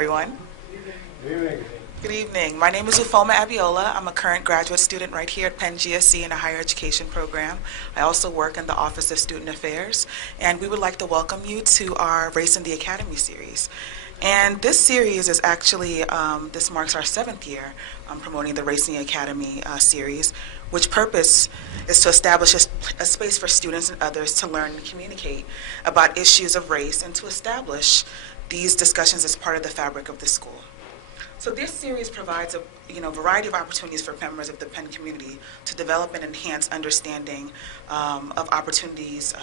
everyone. Good evening. Good evening. My name is Ufoma Abiola. I'm a current graduate student right here at Penn GSC in a higher education program. I also work in the Office of Student Affairs, and we would like to welcome you to our Race in the Academy series. And this series is actually, this marks our 7th year promoting the Race in the Academy series, which purpose is to establish a space for students and others to learn and communicate about issues of race and to establish these discussions as part of the fabric of the school. So this series provides a variety of opportunities for members of the Penn community to develop and enhance understanding of opportunities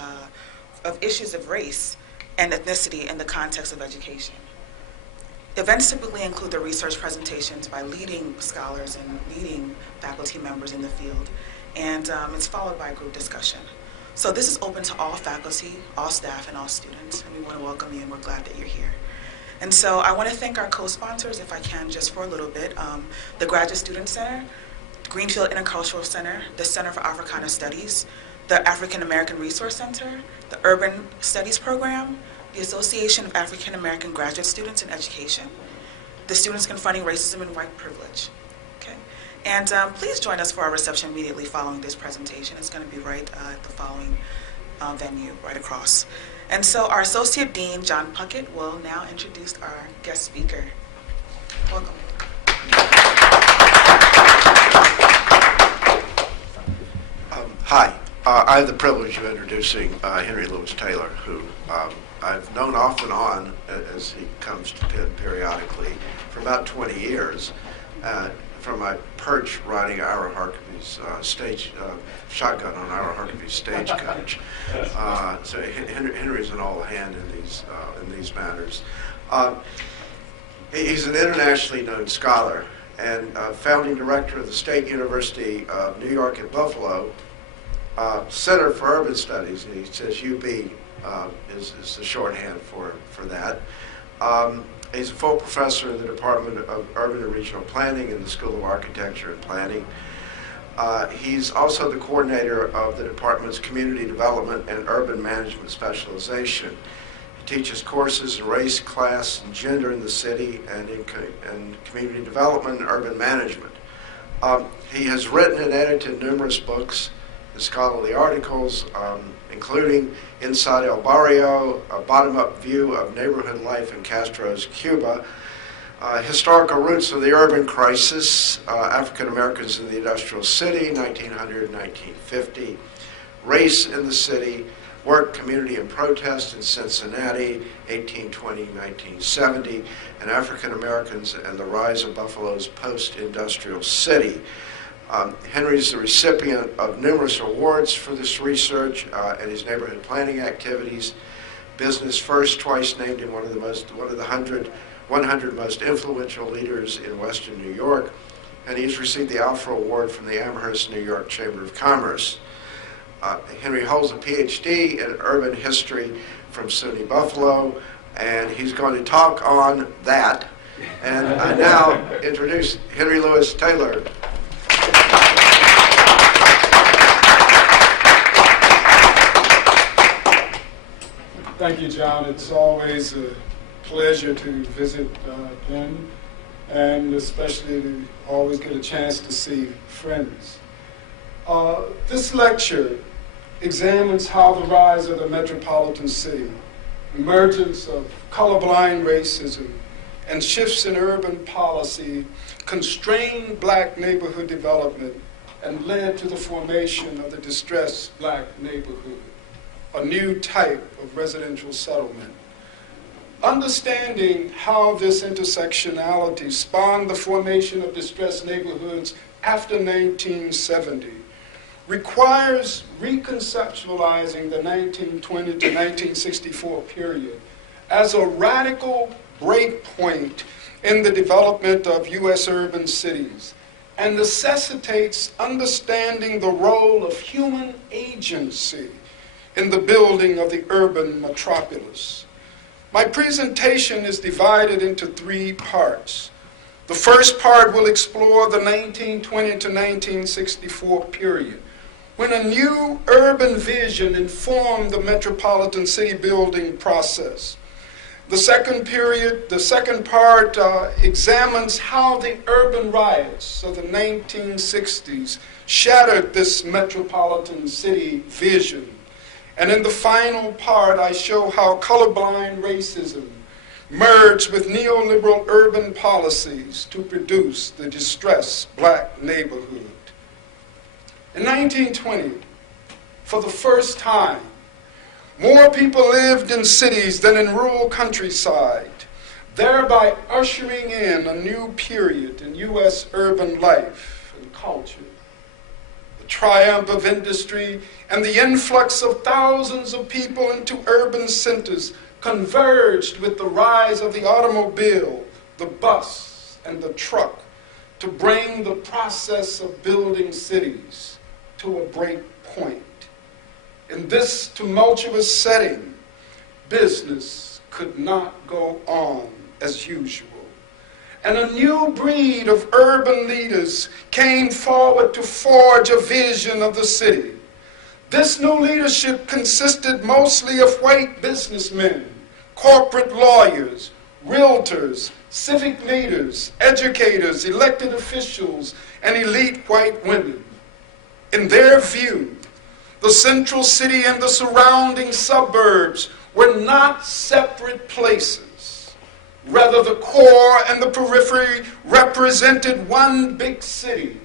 of issues of race and ethnicity in the context of education. Events typically include the research presentations by leading scholars and leading faculty members in the field, and it's followed by a group discussion. So this is open to all faculty, all staff, and all students, and we want to welcome you, and we're glad that you're here. And so I want to thank our co-sponsors, if I can, just for a little bit. The Graduate Student Center, Greenfield Intercultural Center, the Center for Africana Studies, the African American Resource Center, the Urban Studies Program, the Association of African American Graduate Students in Education, the Students Confronting Racism and White Privilege. Okay? And please join us for our reception immediately following this presentation. It's going to be right at the following venue, right across. And so our Associate Dean, John Puckett, will now introduce our guest speaker. Welcome. Hi, I have the privilege of introducing Henry Louis Taylor, who I've known off and on as he comes to Penn periodically for about 20 years. From my perch riding Ira Harkaby's shotgun on Ira Harkaby's stagecoach. So Henry's an all hand in these matters. He's an internationally known scholar and founding director of the State University of New York at Buffalo Center for Urban Studies, and he says UB is the shorthand for that. He's a full professor in the Department of Urban and Regional Planning in the School of Architecture and Planning. He's also the coordinator of the department's Community Development and Urban Management specialization. He teaches courses in race, class, and gender in the city and in community development and urban management. He has written and edited numerous books and scholarly articles, including Inside El Barrio, a bottom-up view of neighborhood life in Castro's Cuba, Historical Roots of the Urban Crisis, African Americans in the Industrial City, 1900-1950, Race in the City, Work, Community, and Protest in Cincinnati, 1820-1970, and African Americans and the Rise of Buffalo's Post-Industrial City. Henry's the recipient of numerous awards for this research and his neighborhood planning activities. Business First twice named him one of the 100 most influential leaders in Western New York, and he's received the Alpha Award from the Amherst, New York Chamber of Commerce. Henry holds a PhD in urban history from SUNY Buffalo, and he's going to talk on that. And I now introduce Henry Louis Taylor. Thank you, John. It's always a pleasure to visit Penn, and especially to always get a chance to see friends. This lecture examines how the rise of the metropolitan city, emergence of colorblind racism, and shifts in urban policy constrained black neighborhood development and led to the formation of the distressed black neighborhood, a new type of residential settlement. Understanding how this intersectionality spawned the formation of distressed neighborhoods after 1970 requires reconceptualizing the 1920 to 1964 period as a radical breakpoint in the development of U.S. urban cities and necessitates understanding the role of human agency in the building of the urban metropolis. My presentation is divided into 3 parts. The first part will explore the 1920 to 1964 period, when a new urban vision informed the metropolitan city building process. The second part examines how the urban riots of the 1960s shattered this metropolitan city vision. And in the final part, I show how colorblind racism merged with neoliberal urban policies to produce the distressed black neighborhood. In 1920, for the first time, more people lived in cities than in rural countryside, thereby ushering in a new period in U.S. urban life and culture. The triumph of industry and the influx of thousands of people into urban centers converged with the rise of the automobile, the bus, and the truck to bring the process of building cities to a break point. In this tumultuous setting, business could not go on as usual. And a new breed of urban leaders came forward to forge a vision of the city. This new leadership consisted mostly of white businessmen, corporate lawyers, realtors, civic leaders, educators, elected officials, and elite white women. In their view, the central city and the surrounding suburbs were not separate places. Rather, the core and the periphery represented one big city,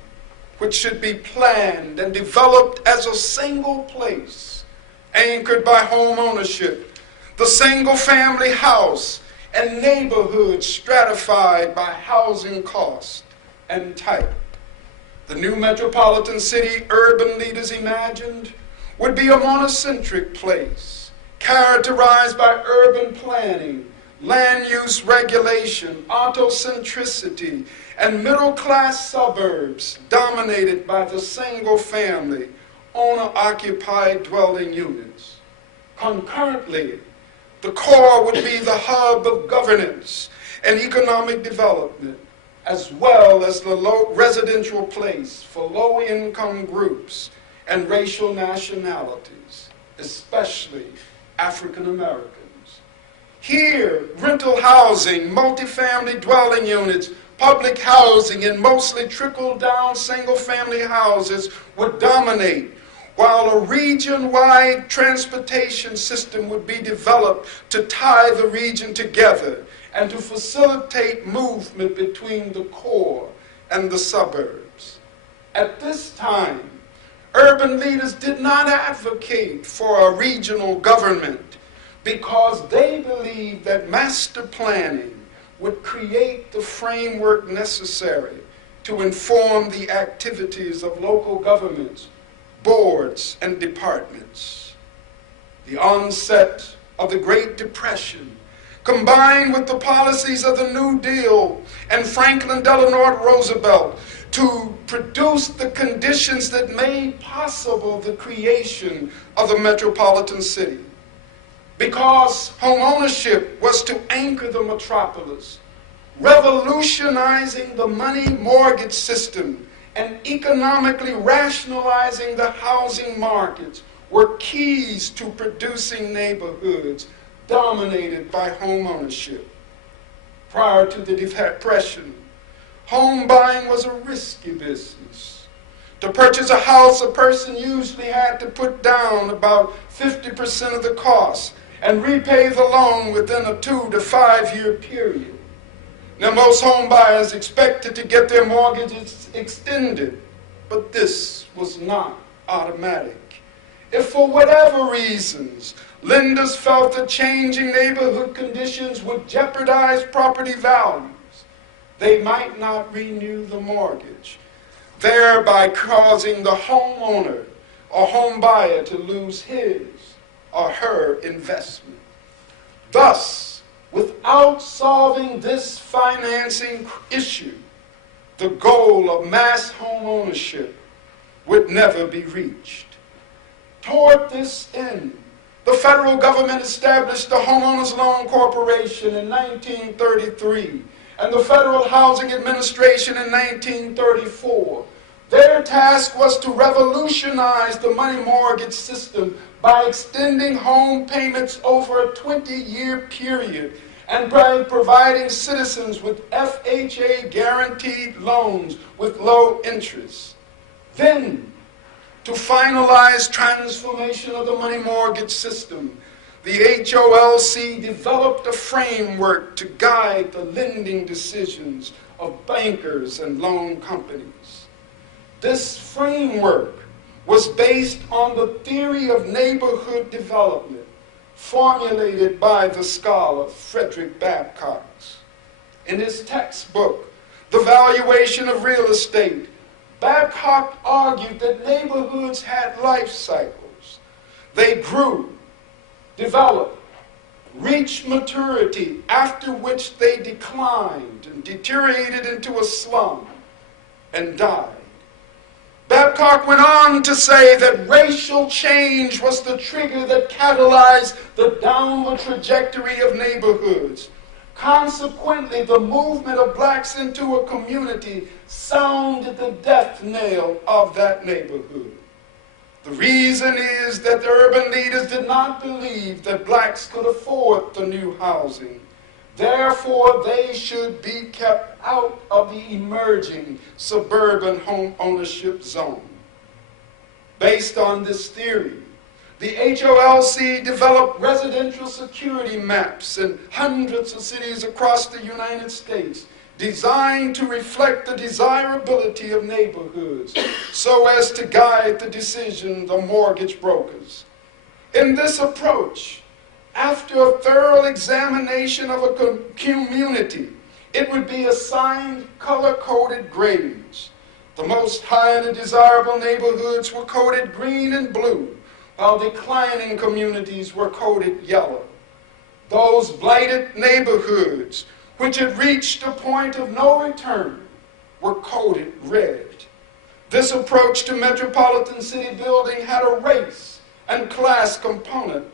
which should be planned and developed as a single place, anchored by home ownership, the single-family house, and neighborhoods stratified by housing cost and type. The new metropolitan city urban leaders imagined would be a monocentric place, characterized by urban planning, land use regulation, autocentricity, and middle-class suburbs dominated by the single-family, owner-occupied dwelling units. Concurrently, the core would be the hub of governance and economic development, as well as the residential place for low-income groups and racial nationalities, especially African Americans. Here, rental housing, multifamily dwelling units, public housing, and mostly trickle-down single-family houses would dominate, while a region-wide transportation system would be developed to tie the region together and to facilitate movement between the core and the suburbs. At this time, urban leaders did not advocate for a regional government because they believed that master planning would create the framework necessary to inform the activities of local governments, boards, and departments. The onset of the Great Depression, combined with the policies of the New Deal and Franklin Delano Roosevelt, to produce the conditions that made possible the creation of the metropolitan city. Because home ownership was to anchor the metropolis, revolutionizing the money mortgage system and economically rationalizing the housing markets were keys to producing neighborhoods dominated by home ownership. Prior to the Depression, home buying was a risky business. To purchase a house, a person usually had to put down about 50% of the cost and repay the loan within a 2 to 5 year period. Now, most home buyers expected to get their mortgages extended, but this was not automatic. If for whatever reasons, lenders felt that changing neighborhood conditions would jeopardize property values, they might not renew the mortgage, thereby causing the homeowner or home buyer to lose his or her investment. Thus, without solving this financing issue, the goal of mass home ownership would never be reached. Toward this end, the federal government established the Homeowners Loan Corporation in 1933 and the Federal Housing Administration in 1934. Their task was to revolutionize the money mortgage system by extending home payments over a 20-year period and by providing citizens with FHA guaranteed loans with low interest. Then, to finalize transformation of the money mortgage system, the HOLC developed a framework to guide the lending decisions of bankers and loan companies. This framework was based on the theory of neighborhood development formulated by the scholar Frederick Babcock. In his textbook, The Valuation of Real Estate, Babcock argued that neighborhoods had life cycles. They grew, developed, reached maturity, after which they declined and deteriorated into a slum and died. Babcock went on to say that racial change was the trigger that catalyzed the downward trajectory of neighborhoods. Consequently, the movement of blacks into a community sounded the death knell of that neighborhood. The reason is that the urban leaders did not believe that blacks could afford the new housing. Therefore, they should be kept out of the emerging suburban home ownership zone. Based on this theory, the HOLC developed residential security maps in hundreds of cities across the United States, designed to reflect the desirability of neighborhoods so as to guide the decisions of mortgage brokers. In this approach, after a thorough examination of a community, it would be assigned color-coded grades. The most highly desirable neighborhoods were coded green and blue, while declining communities were coded yellow. Those blighted neighborhoods, which had reached a point of no return, were coded red. This approach to metropolitan city building had a race and class component,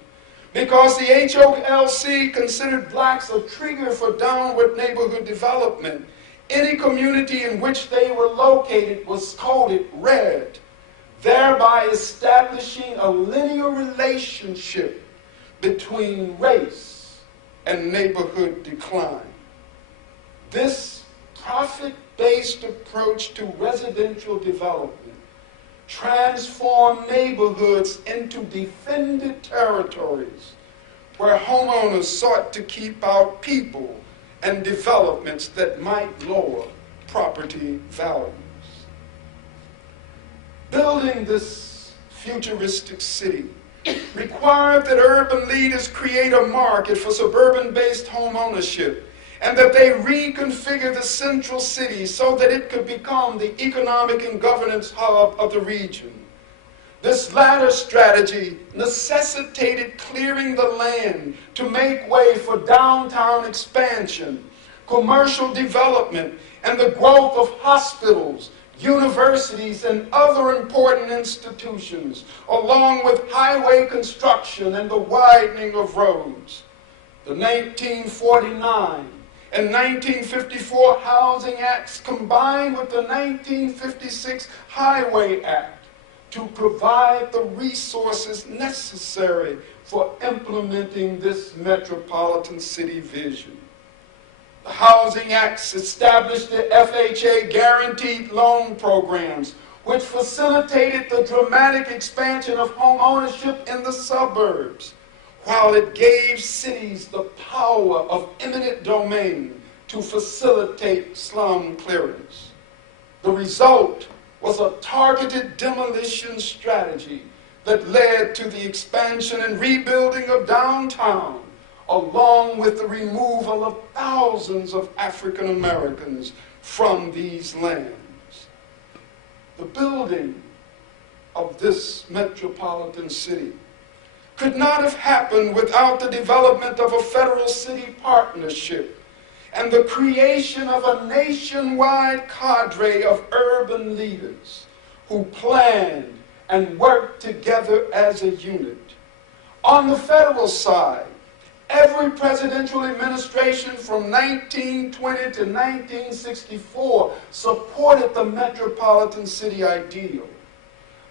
because the HOLC considered blacks a trigger for downward neighborhood development. Any community in which they were located was coded red, thereby establishing a linear relationship between race and neighborhood decline. This profit-based approach to residential development transformed neighborhoods into defended territories where homeowners sought to keep out people and developments that might lower property values. Building this futuristic city required that urban leaders create a market for suburban-based home ownership, and that they reconfigure the central city so that it could become the economic and governance hub of the region. This latter strategy necessitated clearing the land to make way for downtown expansion, commercial development, and the growth of hospitals, universities, and other important institutions, along with highway construction and the widening of roads. The 1949 and 1954 Housing Acts combined with the 1956 Highway Act to provide the resources necessary for implementing this metropolitan city vision. The Housing Acts established the FHA guaranteed loan programs, which facilitated the dramatic expansion of home ownership in the suburbs, while it gave cities the power of eminent domain to facilitate slum clearance. The result was a targeted demolition strategy that led to the expansion and rebuilding of downtown, along with the removal of thousands of African Americans from these lands. The building of this metropolitan city could not have happened without the development of a federal city partnership and the creation of a nationwide cadre of urban leaders who planned and worked together as a unit. On the federal side, every presidential administration from 1920 to 1964 supported the metropolitan city ideal.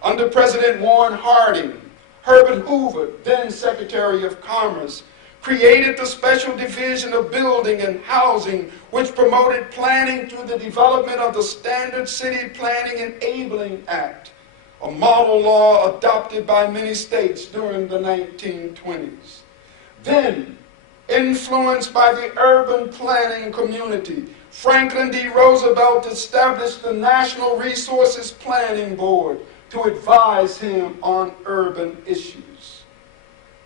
Under President Warren Harding, Herbert Hoover, then Secretary of Commerce, created the Special Division of Building and Housing, which promoted planning through the development of the Standard City Planning Enabling Act, a model law adopted by many states during the 1920s. Then, influenced by the urban planning community, Franklin D. Roosevelt established the National Resources Planning Board to advise him on urban issues.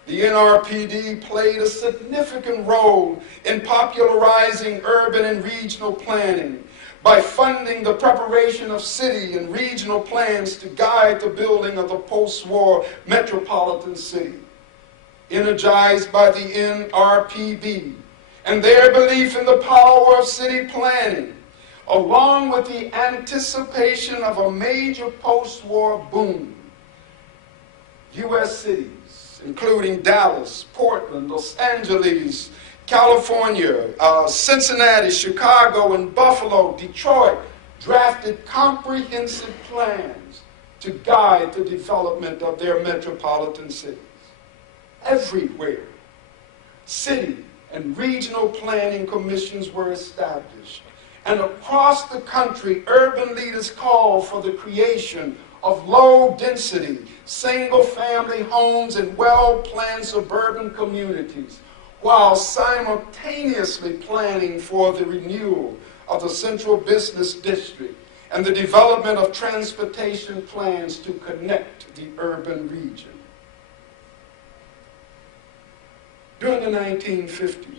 The NRPD played a significant role in popularizing urban and regional planning by funding the preparation of city and regional plans to guide the building of the post-war metropolitan city. Energized by the NRPB and their belief in the power of city planning, along with the anticipation of a major post-war boom, U.S. cities, including Dallas, Portland, Los Angeles, California, Cincinnati, Chicago, and Buffalo, Detroit, drafted comprehensive plans to guide the development of their metropolitan cities. Everywhere, city and regional planning commissions were established, and across the country, urban leaders called for the creation of low-density, single-family homes and well-planned suburban communities, while simultaneously planning for the renewal of the Central Business District and the development of transportation plans to connect the urban region. During the 1950s,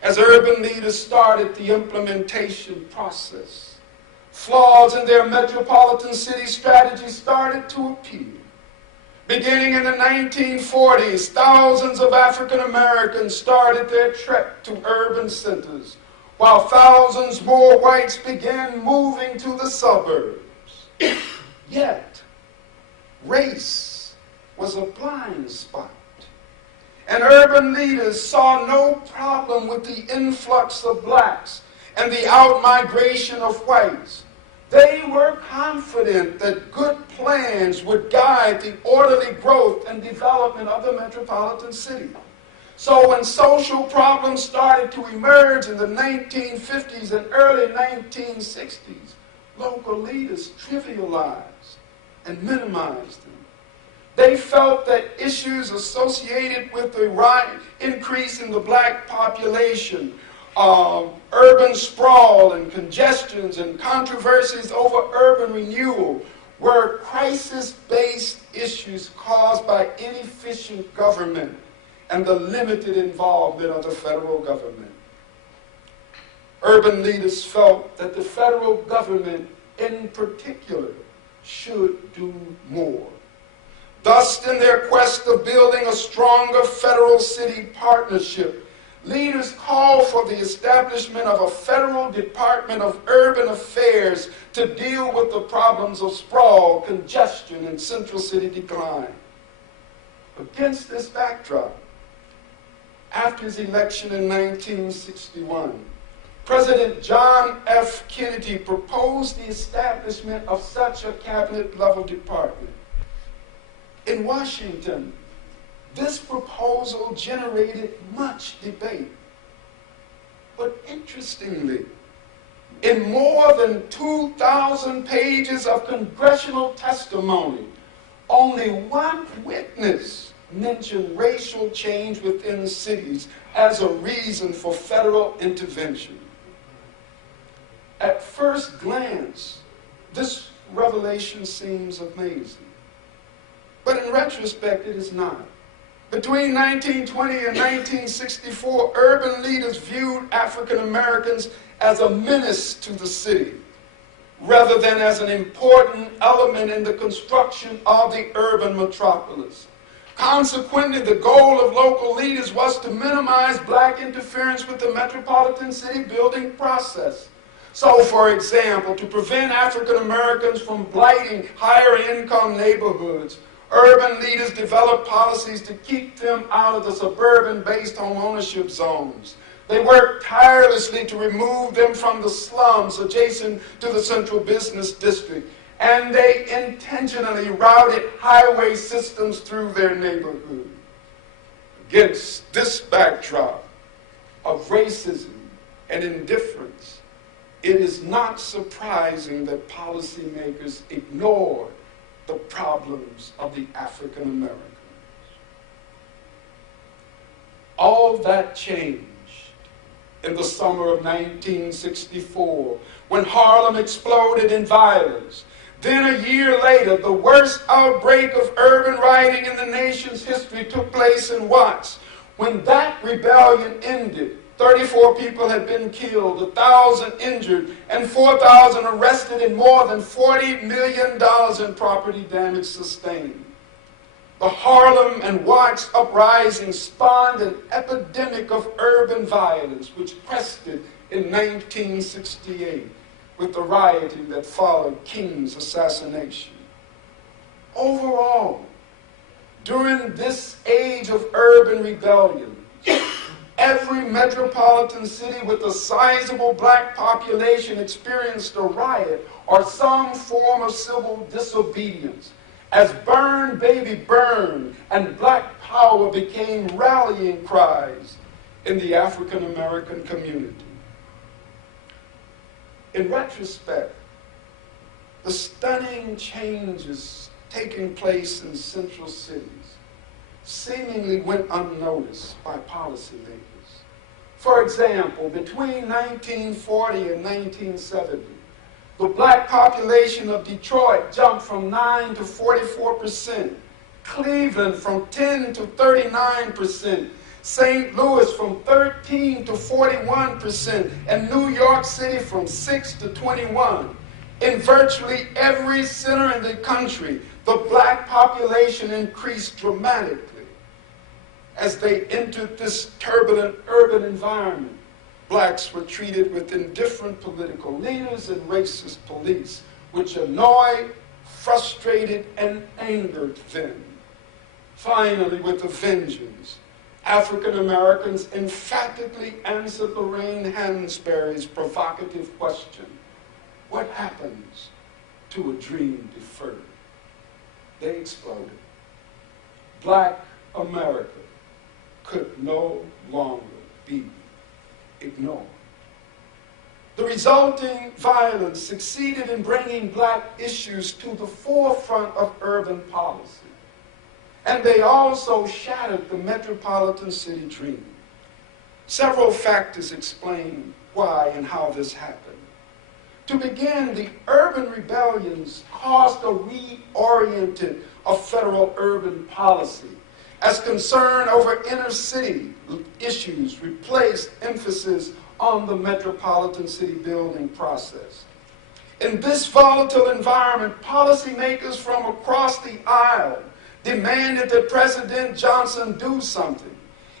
as urban leaders started the implementation process, flaws in their metropolitan city strategy started to appear. Beginning in the 1940s, thousands of African Americans started their trek to urban centers, while thousands more whites began moving to the suburbs. Yet, race was a blind spot, and urban leaders saw no problem with the influx of blacks and the outmigration of whites. They were confident that good plans would guide the orderly growth and development of the metropolitan city. So when social problems started to emerge in the 1950s and early 1960s, local leaders trivialized and minimized them. They felt that issues associated with the increase in the black population, urban sprawl and congestions and controversies over urban renewal were crisis-based issues caused by inefficient government and the limited involvement of the federal government. Urban leaders felt that the federal government in particular should do more. Thus, in their quest of building a stronger federal city partnership, leaders called for the establishment of a federal Department of Urban Affairs to deal with the problems of sprawl, congestion, and central city decline. Against this backdrop, after his election in 1961, President John F. Kennedy proposed the establishment of such a cabinet-level department. In Washington, this proposal generated much debate. But interestingly, in more than 2,000 pages of congressional testimony, only one witness mentioned racial change within cities as a reason for federal intervention. At first glance, this revelation seems amazing. But in retrospect, it is not. Between 1920 and 1964, urban leaders viewed African Americans as a menace to the city, rather than as an important element in the construction of the urban metropolis. Consequently, the goal of local leaders was to minimize black interference with the metropolitan city building process. So, for example, to prevent African Americans from blighting higher income neighborhoods, urban leaders developed policies to keep them out of the suburban-based home ownership zones. They worked tirelessly to remove them from the slums adjacent to the Central Business District, and they intentionally routed highway systems through their neighborhood. Against this backdrop of racism and indifference, it is not surprising that policymakers ignore the problems of the African Americans. All that changed in the summer of 1964 when Harlem exploded in violence. Then a year later, the worst outbreak of urban rioting in the nation's history took place in Watts. When that rebellion ended, 34 people had been killed, 1,000 injured, and 4,000 arrested, and more than $40 million in property damage sustained. The Harlem and Watts uprising spawned an epidemic of urban violence, which crested in 1968 with the rioting that followed King's assassination. Overall, during this age of urban rebellion, every metropolitan city with a sizable black population experienced a riot or some form of civil disobedience, as Burn Baby Burn and Black Power became rallying cries in the African American community. In retrospect, the stunning changes taking place in central cities seemingly went unnoticed by policymakers. For example, between 1940 and 1970, the black population of Detroit jumped from 9 to 44%, Cleveland from 10 to 39%, St. Louis from 13 to 41%, and New York City from 6 to 21. In virtually every center in the country, the black population increased dramatically. As they entered this turbulent urban environment, blacks were treated with indifferent political leaders and racist police, which annoyed, frustrated, and angered them. Finally, with a vengeance, African Americans emphatically answered Lorraine Hansberry's provocative question, what happens to a dream deferred? They exploded. Black America could no longer be ignored. The resulting violence succeeded in bringing black issues to the forefront of urban policy. And they also shattered the metropolitan city dream. Several factors explain why and how this happened. To begin, the urban rebellions caused a reorienting of federal urban policy, as concern over inner city issues replaced emphasis on the metropolitan city building process. In this volatile environment, policymakers from across the aisle demanded that President Johnson do something,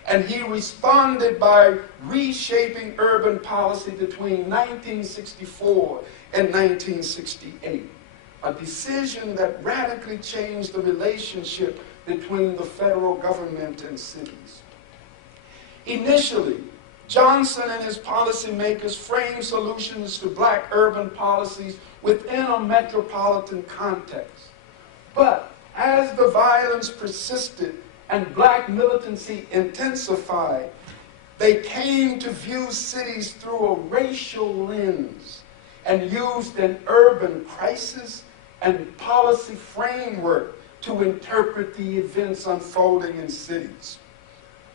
and he responded by reshaping urban policy between 1964 and 1968, a decision that radically changed the relationship between the federal government and cities. Initially, Johnson and his policymakers framed solutions to black urban policies within a metropolitan context. But as the violence persisted and black militancy intensified, they came to view cities through a racial lens and used an urban crisis and policy framework to interpret the events unfolding in cities.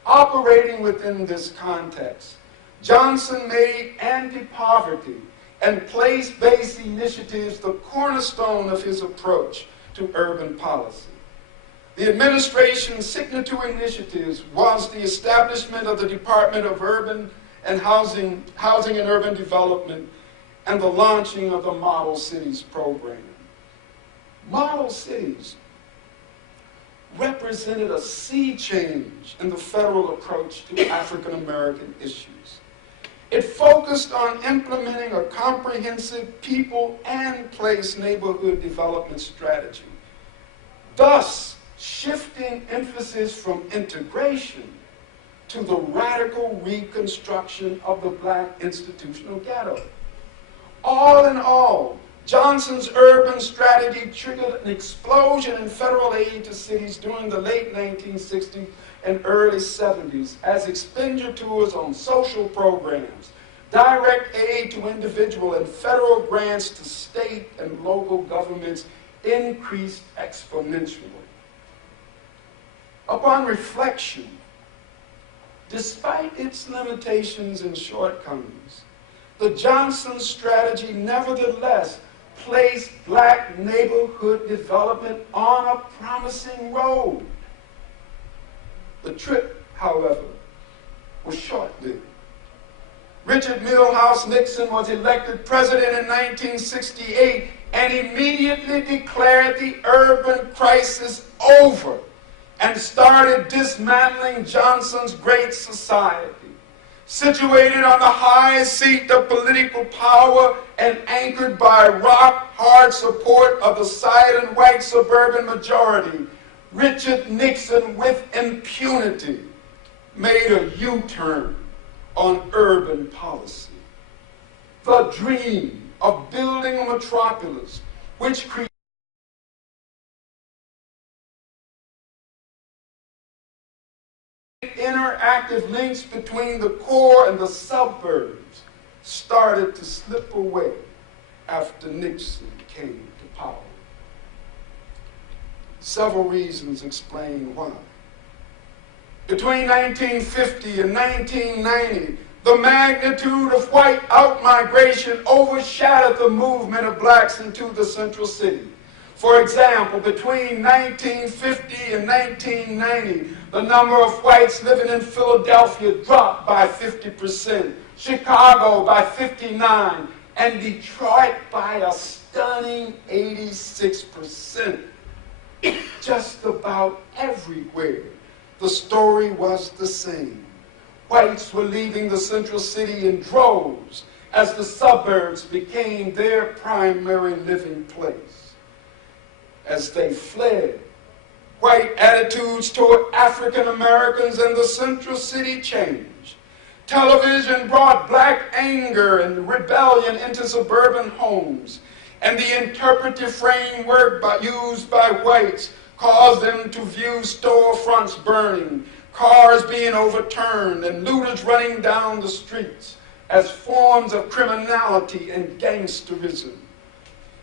Operating within this context, Johnson made anti-poverty and place-based initiatives the cornerstone of his approach to urban policy. The administration's signature initiatives was the establishment of the Department of Urban and Housing and Urban Development and the launching of the Model Cities program. Model cities represented a sea change in the federal approach to African American issues. It focused on implementing a comprehensive people and place neighborhood development strategy, thus shifting emphasis from integration to the radical reconstruction of the black institutional ghetto. All in all, Johnson's urban strategy triggered an explosion in federal aid to cities during the late 1960s and early 70s as expenditures on social programs, direct aid to individual and federal grants to state and local governments increased exponentially. Upon reflection, despite its limitations and shortcomings, the Johnson strategy nevertheless placed black neighborhood development on a promising road. The trip, however, was short-lived. Richard Milhous Nixon was elected president in 1968 and immediately declared the urban crisis over and started dismantling Johnson's Great Society. Situated on the highest seat of political power and anchored by rock-hard support of the silent white suburban majority, Richard Nixon, with impunity, made a U-turn on urban policy. The dream of building a metropolis which created interactive links between the core and the suburbs started to slip away after Nixon came to power. Several reasons explain why. Between 1950 and 1990, the magnitude of white outmigration overshadowed the movement of blacks into the central city. For example, between 1950 and 1990, the number of whites living in Philadelphia dropped by 50%, Chicago by 59%, and Detroit by a stunning 86%. Just about everywhere, the story was the same. Whites were leaving the central city in droves as the suburbs became their primary living place. As they fled, white attitudes toward African Americans in the central city changed. Television brought black anger and rebellion into suburban homes, and the interpretive framework used by whites caused them to view storefronts burning, cars being overturned, and looters running down the streets as forms of criminality and gangsterism.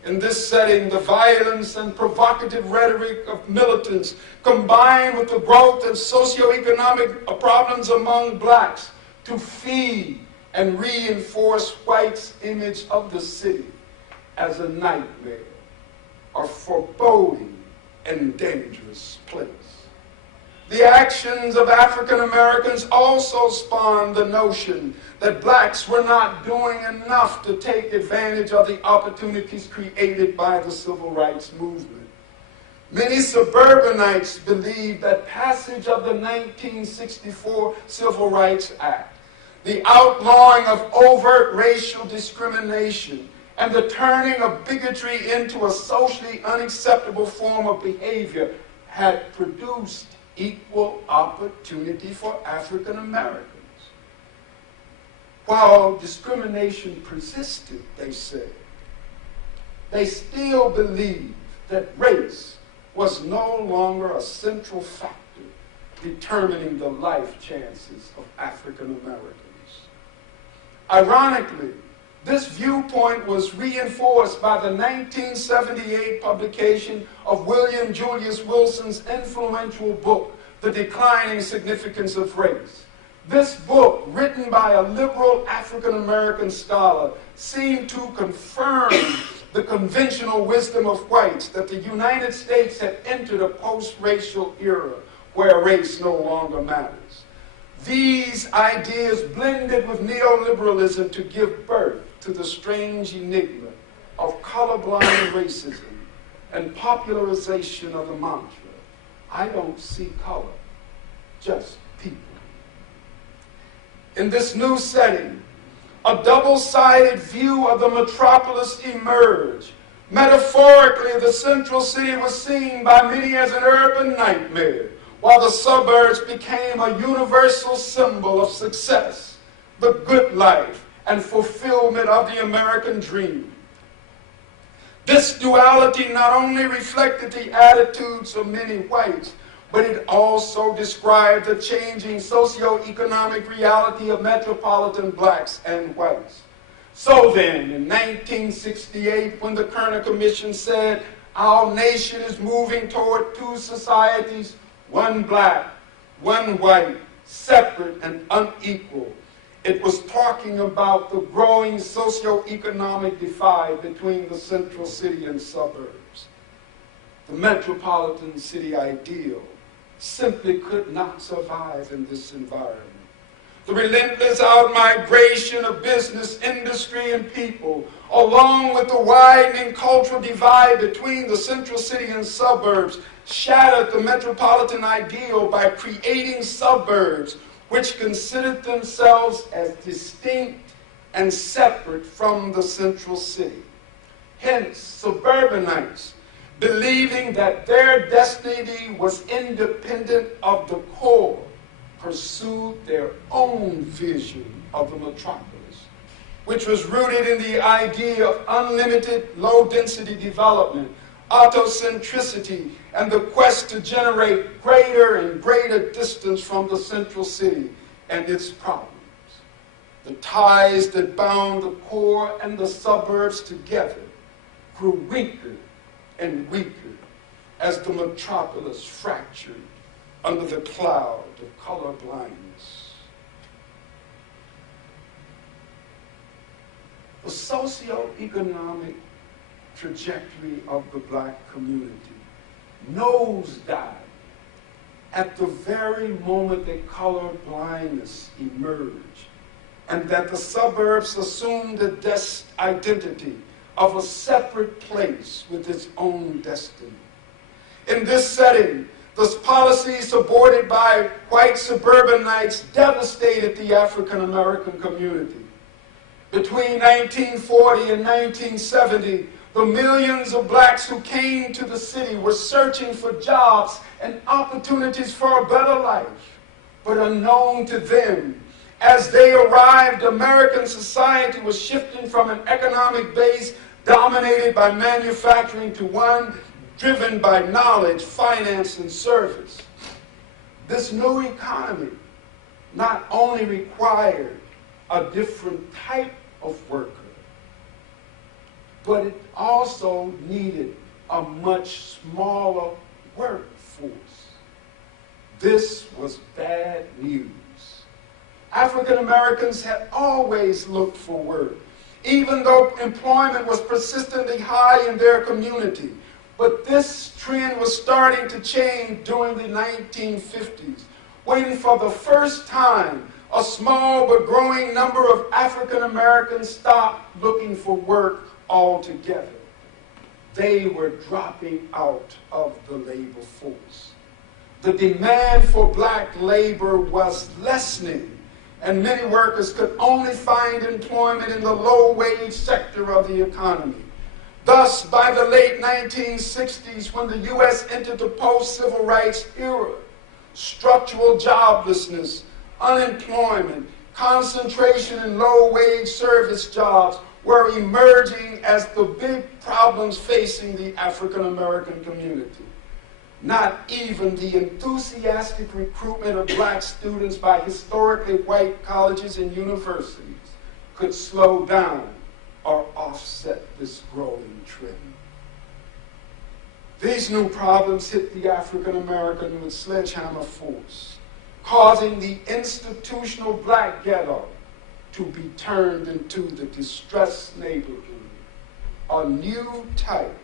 In this setting, the violence and provocative rhetoric of militants, combined with the growth and socioeconomic problems among blacks, to feed and reinforce whites' image of the city as a nightmare, a foreboding and dangerous place. The actions of African Americans also spawned the notion that blacks were not doing enough to take advantage of the opportunities created by the civil rights movement. Many suburbanites believed that passage of the 1964 Civil Rights Act, the outlawing of overt racial discrimination, and the turning of bigotry into a socially unacceptable form of behavior had produced equal opportunity for African Americans. While discrimination persisted, they said, they still believed that race was no longer a central factor determining the life chances of African Americans. Ironically, this viewpoint was reinforced by the 1978 publication of William Julius Wilson's influential book, The Declining Significance of Race. This book, written by a liberal African-American scholar, seemed to confirm the conventional wisdom of whites that the United States had entered a post-racial era where race no longer matters. These ideas blended with neoliberalism to give birth to the strange enigma of colorblind racism and popularization of the mantra, I don't see color, just people. In this new setting, a double-sided view of the metropolis emerged. Metaphorically, the central city was seen by many as an urban nightmare, while the suburbs became a universal symbol of success, the good life, and fulfillment of the American dream. This duality not only reflected the attitudes of many whites, but it also described the changing socioeconomic reality of metropolitan blacks and whites. So then, in 1968, when the Kerner Commission said, our nation is moving toward two societies, one black, one white, separate and unequal, it was talking about the growing socioeconomic divide between the central city and suburbs. The metropolitan city ideal simply could not survive in this environment. The relentless out-migration of business, industry, and people, along with the widening cultural divide between the central city and suburbs, shattered the metropolitan ideal by creating suburbs which considered themselves as distinct and separate from the central city. Hence, suburbanites, believing that their destiny was independent of the core, pursued their own vision of the metropolis, which was rooted in the idea of unlimited low-density development, autocentricity, and the quest to generate greater and greater distance from the central city and its problems. The ties that bound the core and the suburbs together grew weaker and weaker as the metropolis fractured under the cloud of color blindness. The socioeconomic trajectory of the black community nosedived at the very moment that color blindness emerged, and that the suburbs assumed the identity of a separate place with its own destiny. In this setting, the policies supported by white suburbanites devastated the African American community. Between 1940 and 1970, the millions of blacks who came to the city were searching for jobs and opportunities for a better life. But unknown to them, as they arrived, American society was shifting from an economic base dominated by manufacturing to one driven by knowledge, finance, and service. This new economy not only required a different type of worker, but it also needed a much smaller workforce. This was bad news. African Americans had always looked for work, even though employment was persistently high in their community. But this trend was starting to change during the 1950s, when for the first time, a small but growing number of African Americans stopped looking for work altogether. They were dropping out of the labor force. The demand for black labor was lessening, and many workers could only find employment in the low-wage sector of the economy. Thus, by the late 1960s, when the U.S. entered the post-civil rights era, structural joblessness, unemployment, concentration in low-wage service jobs were emerging as the big problems facing the African American community. Not even the enthusiastic recruitment of black students by historically white colleges and universities could slow down or offset this growing trend. These new problems hit the African American with sledgehammer force, causing the institutional black ghetto to be turned into the distressed neighborhood, a new type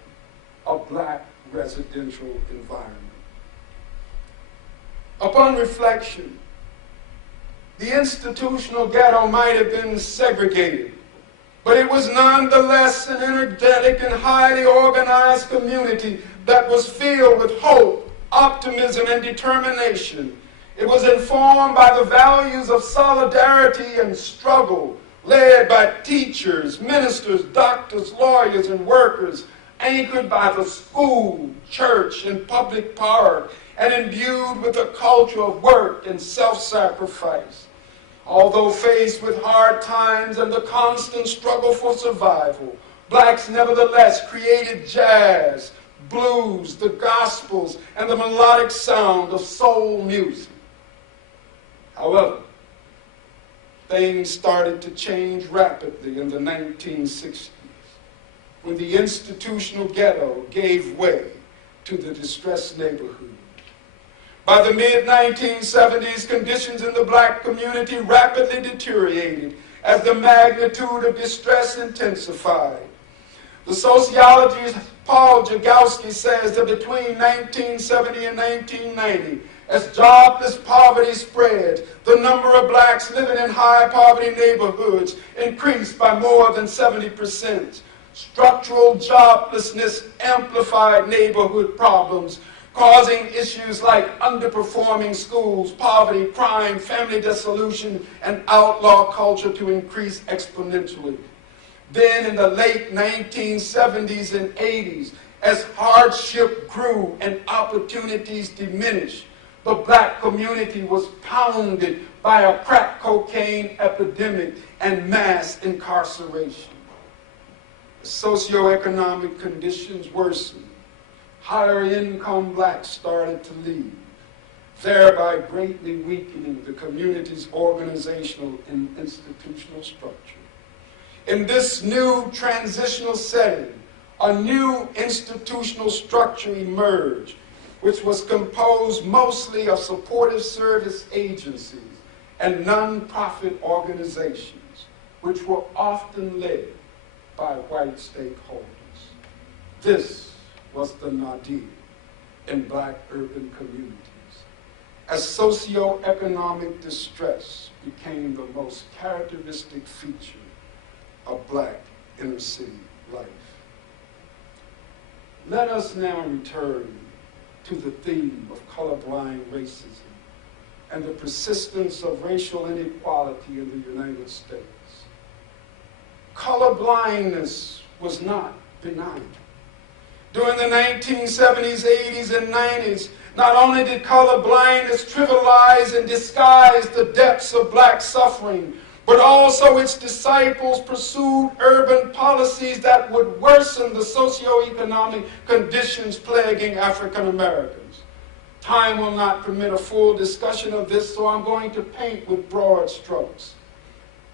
of black residential environment. Upon reflection, the institutional ghetto might have been segregated, but it was nonetheless an energetic and highly organized community that was filled with hope, optimism, and determination. It was informed by the values of solidarity and struggle, led by teachers, ministers, doctors, lawyers, and workers, anchored by the school, church, and public power, and imbued with a culture of work and self-sacrifice. Although faced with hard times and the constant struggle for survival, blacks nevertheless created jazz, blues, the gospels, and the melodic sound of soul music. However, things started to change rapidly in the 1960s when the institutional ghetto gave way to the distressed neighborhood. By the mid-1970s, conditions in the black community rapidly deteriorated as the magnitude of distress intensified. The sociologist Paul Jagowski says that between 1970 and 1990, as jobless poverty spread, the number of blacks living in high poverty neighborhoods increased by more than 70%. Structural joblessness amplified neighborhood problems, causing issues like underperforming schools, poverty, crime, family dissolution, and outlaw culture to increase exponentially. Then in the late 1970s and 80s, as hardship grew and opportunities diminished, the black community was pounded by a crack cocaine epidemic and mass incarceration. Socioeconomic conditions worsened. Higher income blacks started to leave, thereby greatly weakening the community's organizational and institutional structure. In this new transitional setting, a new institutional structure emerged, which was composed mostly of supportive service agencies and nonprofit organizations, which were often led by white stakeholders. This was the nadir in black urban communities, as socioeconomic distress became the most characteristic feature of black inner city life. Let us now return to the theme of colorblind racism and the persistence of racial inequality in the United States. Colorblindness was not benign. During the 1970s, 80s, and 90s, not only did colorblindness trivialize and disguise the depths of black suffering, but also its disciples pursued urban policies that would worsen the socioeconomic conditions plaguing African Americans. Time will not permit a full discussion of this, so I'm going to paint with broad strokes.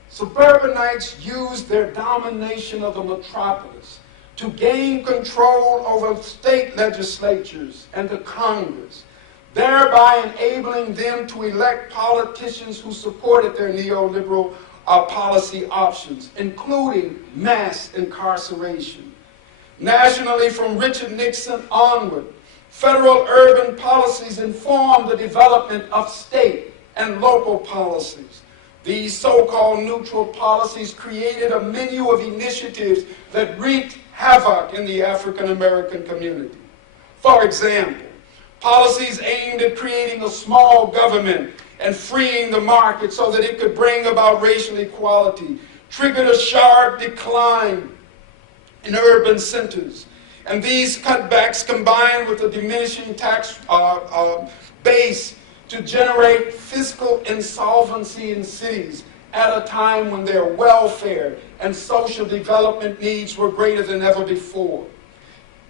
Suburbanites used their domination of the metropolis to gain control over state legislatures and the Congress, thereby enabling them to elect politicians who supported their neoliberal policy options, including mass incarceration. Nationally, from Richard Nixon onward, federal urban policies informed the development of state and local policies. These so-called neutral policies created a menu of initiatives that wreaked havoc in the African American community. For example, policies aimed at creating a small government and freeing the market so that it could bring about racial equality triggered a sharp decline in urban centers. And these cutbacks combined with a diminishing tax base to generate fiscal insolvency in cities at a time when their welfare and social development needs were greater than ever before.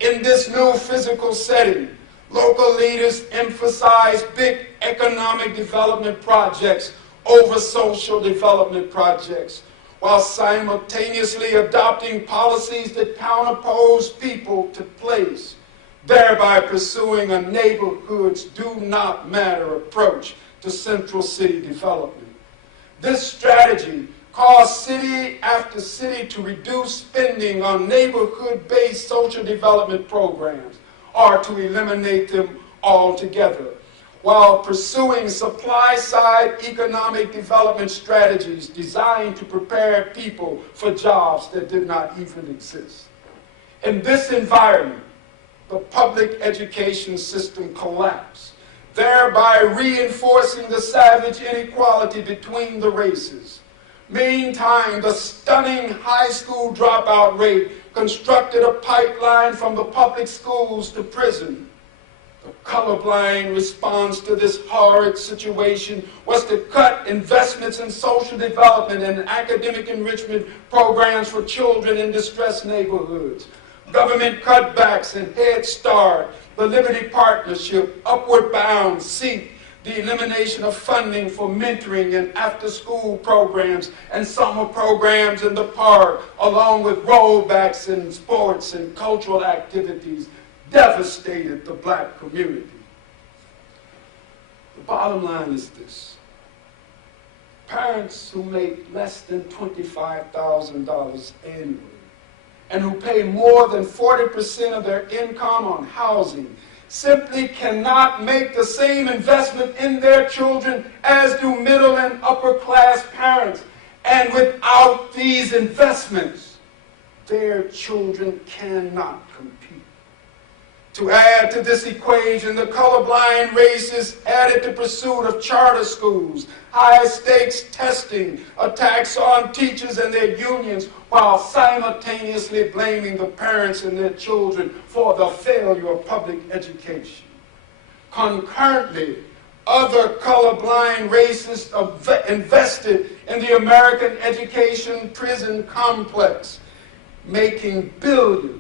In this new physical setting, local leaders emphasized big economic development projects over social development projects, while simultaneously adopting policies that counterpose people to place, thereby pursuing a neighborhood's do not matter approach to central city development. This strategy caused city after city to reduce spending on neighborhood-based social development programs or to eliminate them altogether, while pursuing supply-side economic development strategies designed to prepare people for jobs that did not even exist. In this environment, the public education system collapsed, thereby reinforcing the savage inequality between the races. Meantime, the stunning high school dropout rate constructed a pipeline from the public schools to prison. The colorblind response to this horrid situation was to cut investments in social development and academic enrichment programs for children in distressed neighborhoods, Government cutbacks and Head Start, the Liberty Partnership, Upward Bound, seek the elimination of funding for mentoring and after-school programs and summer programs in the park, along with rollbacks in sports and cultural activities, devastated the black community. The bottom line is this. Parents who make less than $25,000 annually and who pay more than 40% of their income on housing simply cannot make the same investment in their children as do middle and upper class parents. And without these investments, their children cannot compete. To add to this equation, the colorblind racists added the pursuit of charter schools, high-stakes testing, attacks on teachers and their unions, while simultaneously blaming the parents and their children for the failure of public education. Concurrently, other colorblind racists invested in the American education prison complex, making billions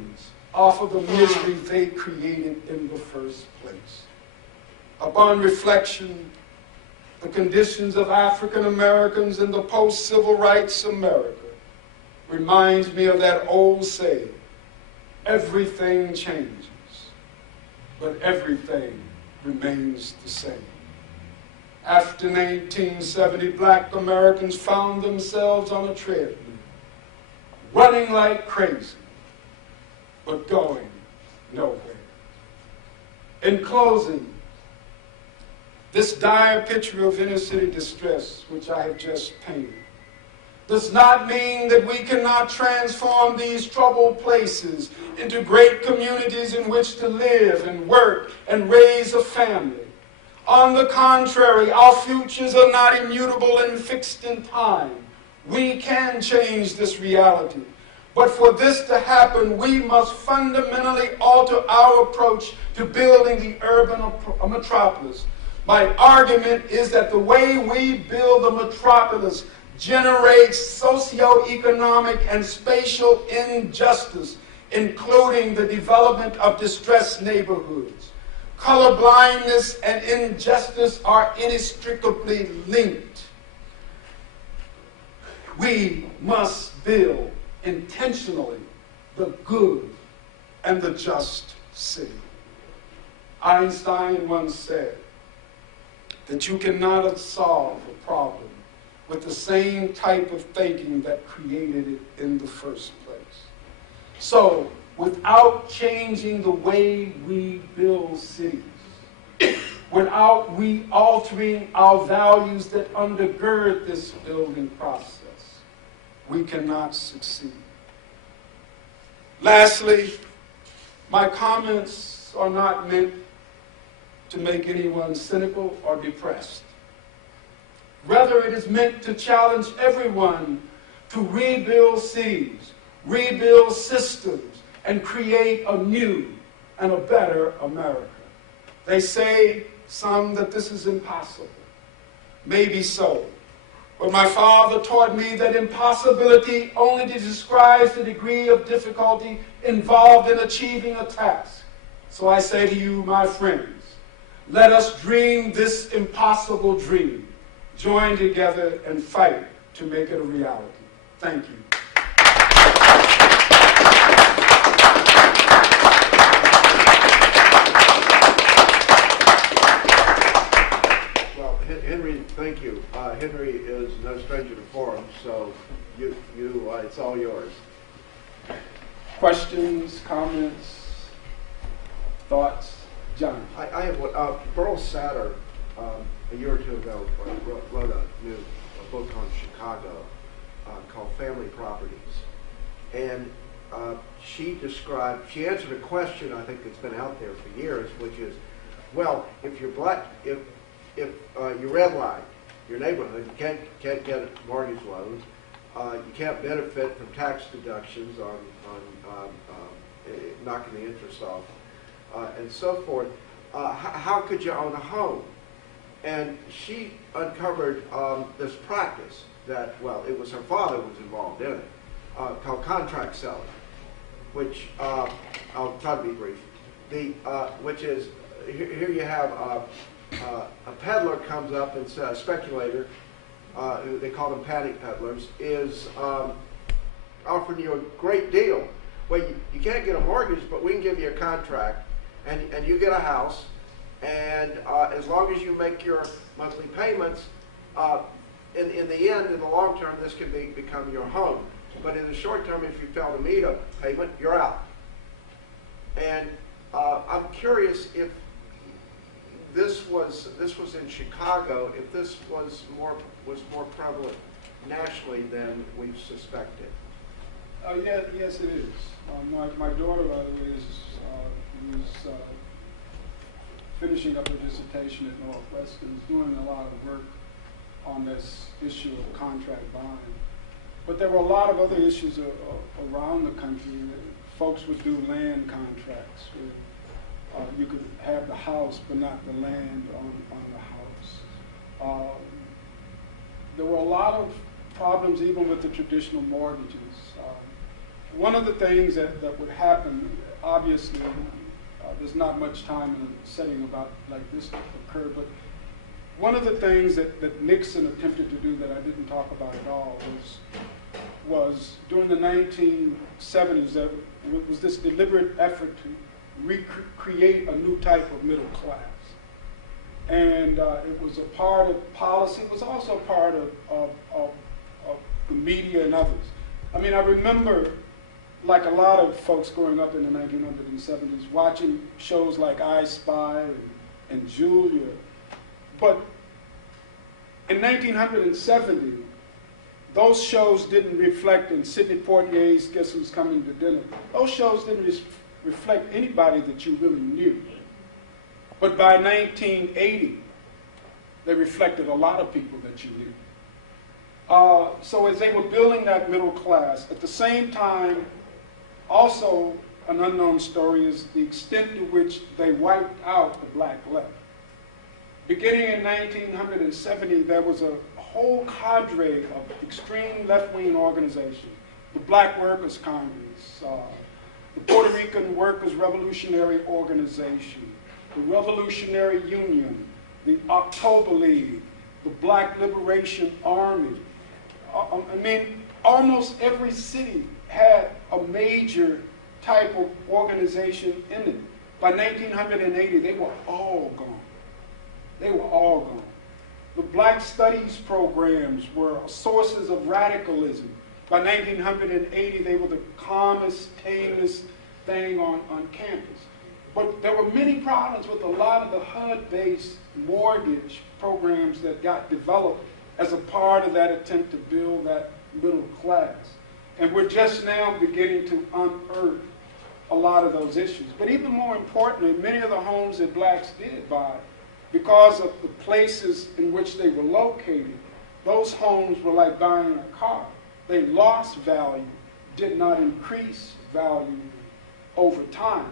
off of the misery they created in the first place. Upon reflection, the conditions of African Americans in the post-civil rights America reminds me of that old saying, everything changes, but everything remains the same. After 1970, black Americans found themselves on a treadmill, running like crazy, but going nowhere. In closing, this dire picture of inner city distress, which I have just painted, does not mean that we cannot transform these troubled places into great communities in which to live and work and raise a family. On the contrary, our futures are not immutable and fixed in time. We can change this reality. But for this to happen, we must fundamentally alter our approach to building the urban metropolis. My argument is that the way we build the metropolis generates socioeconomic and spatial injustice, including the development of distressed neighborhoods. Colorblindness and injustice are inextricably linked. We must build intentionally the good and the just city. Einstein once said that you cannot solve a problem with the same type of thinking that created it in the first place. So, without changing the way we build cities, without altering our values that undergird this building process, we cannot succeed. Lastly, my comments are not meant to make anyone cynical or depressed. Rather, it is meant to challenge everyone to rebuild cities, rebuild systems, and create a new and a better America. They say, some, that this is impossible. Maybe so. But my father taught me that impossibility only describes the degree of difficulty involved in achieving a task. So I say to you, my friends, let us dream this impossible dream. Join together and fight to make it a reality. Thank you. Henry, thank you. Henry is no stranger to forums, so it's all yours. Questions, comments, thoughts? John. I have one. Burl Satter, a year or two ago, wrote a book on Chicago called Family Properties. And she answered a question I think that's been out there for years, which is, well, if you're black, if you redline your neighborhood, you can't get mortgage loans, you can't benefit from tax deductions on knocking the interest off, and so forth. How could you own a home? And she uncovered this practice that, well, it was her father who was involved in it, called contract selling. which I'll try to be brief. Which is here you have a peddler comes up and says, a speculator, who they call them panic peddlers, is offering you a great deal. Well, you can't get a mortgage, but we can give you a contract, and you get a house, and as long as you make your monthly payments, in the end, in the long term, this can become your home. But in the short term, if you fail to meet a payment, you're out. And I'm curious if this was in Chicago, if this was more prevalent nationally than we've suspected. Yes, it is. My daughter was finishing up her dissertation at Northwestern, doing a lot of work on this issue of contract buying. But there were a lot of other issues around the country. Folks would do land contracts where you could have the house but not the land on the house. There were a lot of problems even with the traditional mortgages. One of the things that would happen, obviously, there's not much time in a setting like this to occur, but one of the things that Nixon attempted to do that I didn't talk about at all was during the 1970s, there was this deliberate effort to recreate a new type of middle class. And it was a part of policy. It was also a part of the media and others. I mean, I remember, like a lot of folks growing up in the 1970s, watching shows like I Spy and Julia. But in 1970, those shows didn't reflect, in Sidney Poitier's Guess Who's Coming to Dinner, those shows didn't reflect anybody that you really knew. But by 1980, they reflected a lot of people that you knew. So as they were building that middle class, at the same time, also an unknown story is the extent to which they wiped out the black left. Beginning in 1970, there was a whole cadre of extreme left-wing organizations. The Black Workers Congress, the Puerto Rican Workers Revolutionary Organization, the Revolutionary Union, the October League, the Black Liberation Army. I mean, almost every city had a major type of organization in it. By 1980, they were all gone. They were all gone. The Black Studies programs were sources of radicalism. By 1980, they were the calmest, tamest thing on campus. But there were many problems with a lot of the HUD-based mortgage programs that got developed as a part of that attempt to build that middle class. And we're just now beginning to unearth a lot of those issues. But even more importantly, many of the homes that blacks did buy, because of the places in which they were located, those homes were like buying a car. They lost value, did not increase value over time.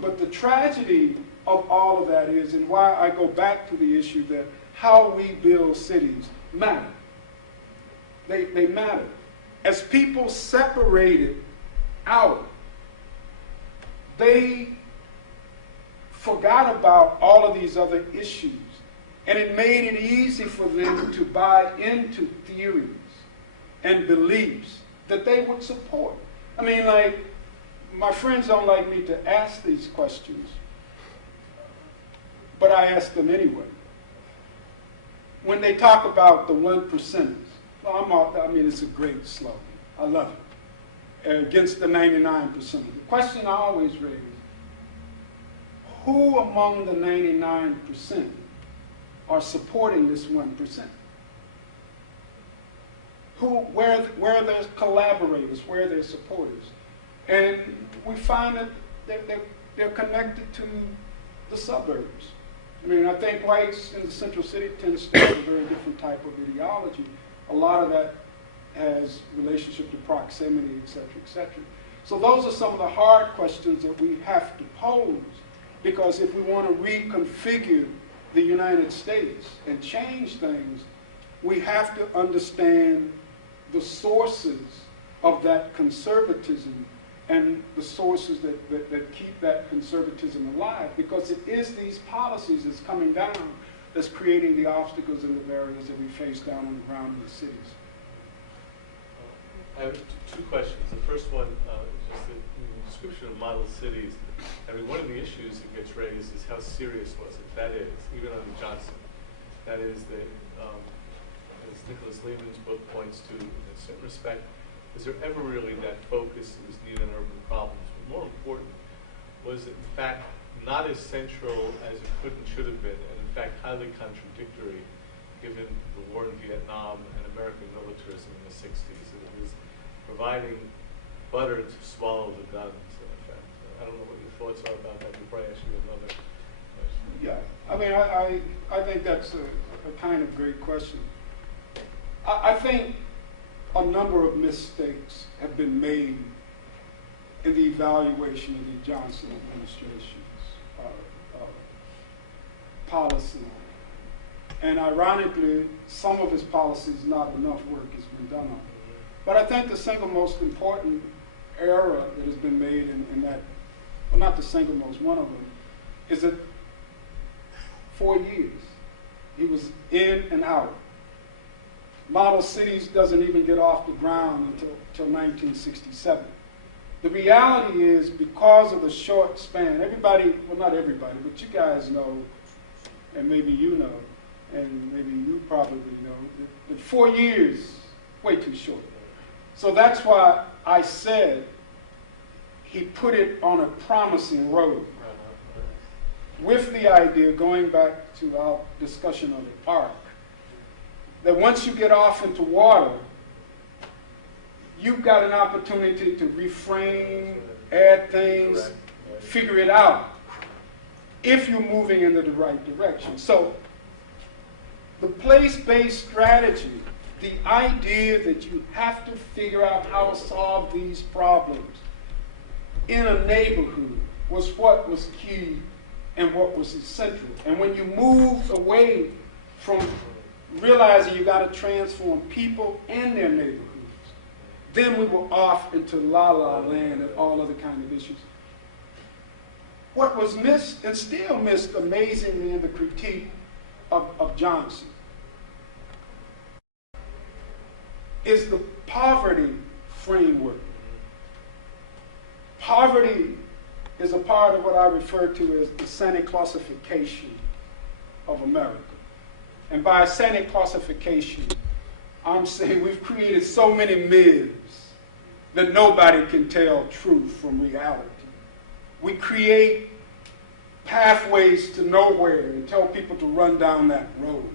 But the tragedy of all of that is, and why I go back to the issue that how we build cities matter. They matter. As people separated out, they forgot about all of these other issues. And it made it easy for them to buy into theories and beliefs that they would support. I mean, like, my friends don't like me to ask these questions, but I ask them anyway. When they talk about the 1%, I mean, it's a great slogan. I love it. Against the 99%. The question I always raise, who among the 99% are supporting this 1%? Where are their collaborators? Where are their supporters? And we find that they're connected to the suburbs. I mean, I think whites in the central city tends to have a very different type of ideology. A lot of that has relationship to proximity, et cetera, et cetera. So those are some of the hard questions that we have to pose, because if we want to reconfigure the United States and change things, we have to understand the sources of that conservatism and the sources that keep that conservatism alive, because it is these policies that's coming down that's creating the obstacles and the barriers that we face down on the ground in the cities. I have two questions. The first one is just the description of model cities. I mean, one of the issues that gets raised is how serious was it? That is, even under Johnson, that is, as Nicholas Lehman's book points to, in a certain respect, is there ever really that focus that was needed on urban problems? But more important, was it in fact not as central as it could and should have been, and in fact highly contradictory given the war in Vietnam and American militarism in the 60s. It was providing butter to swallow the guns, in effect. I don't know what your thoughts are about that before I ask you another question. Yeah, I mean, I think that's a kind of great question. I think a number of mistakes have been made in the evaluation of the Johnson administration's policy. And ironically, some of his policies, not enough work has been done on. But I think the single most important error that has been made in that, well, not the single most, one of them, is that 4 years he was in and out. Model cities doesn't even get off the ground until 1967. The reality is, because of the short span, everybody, well, not everybody, but you guys know, and maybe you know, and maybe you probably know, that 4 years, way too short. So that's why I said he put it on a promising road. With the idea, going back to our discussion of the arc, that once you get off into water, you've got an opportunity to reframe, add things, figure it out, if you're moving in the right direction. So the place-based strategy, the idea that you have to figure out how to solve these problems in a neighborhood, was what was key and what was essential. And when you move away from realizing you got to transform people and their neighborhoods, then we were off into la-la land and all other kind of issues. What was missed, and still missed amazingly in the critique of Johnson, is the poverty framework. Poverty is a part of what I refer to as the Santa Clausification of America. And by Santa Clausification, I'm saying we've created so many myths that nobody can tell truth from reality. We create pathways to nowhere and tell people to run down that road.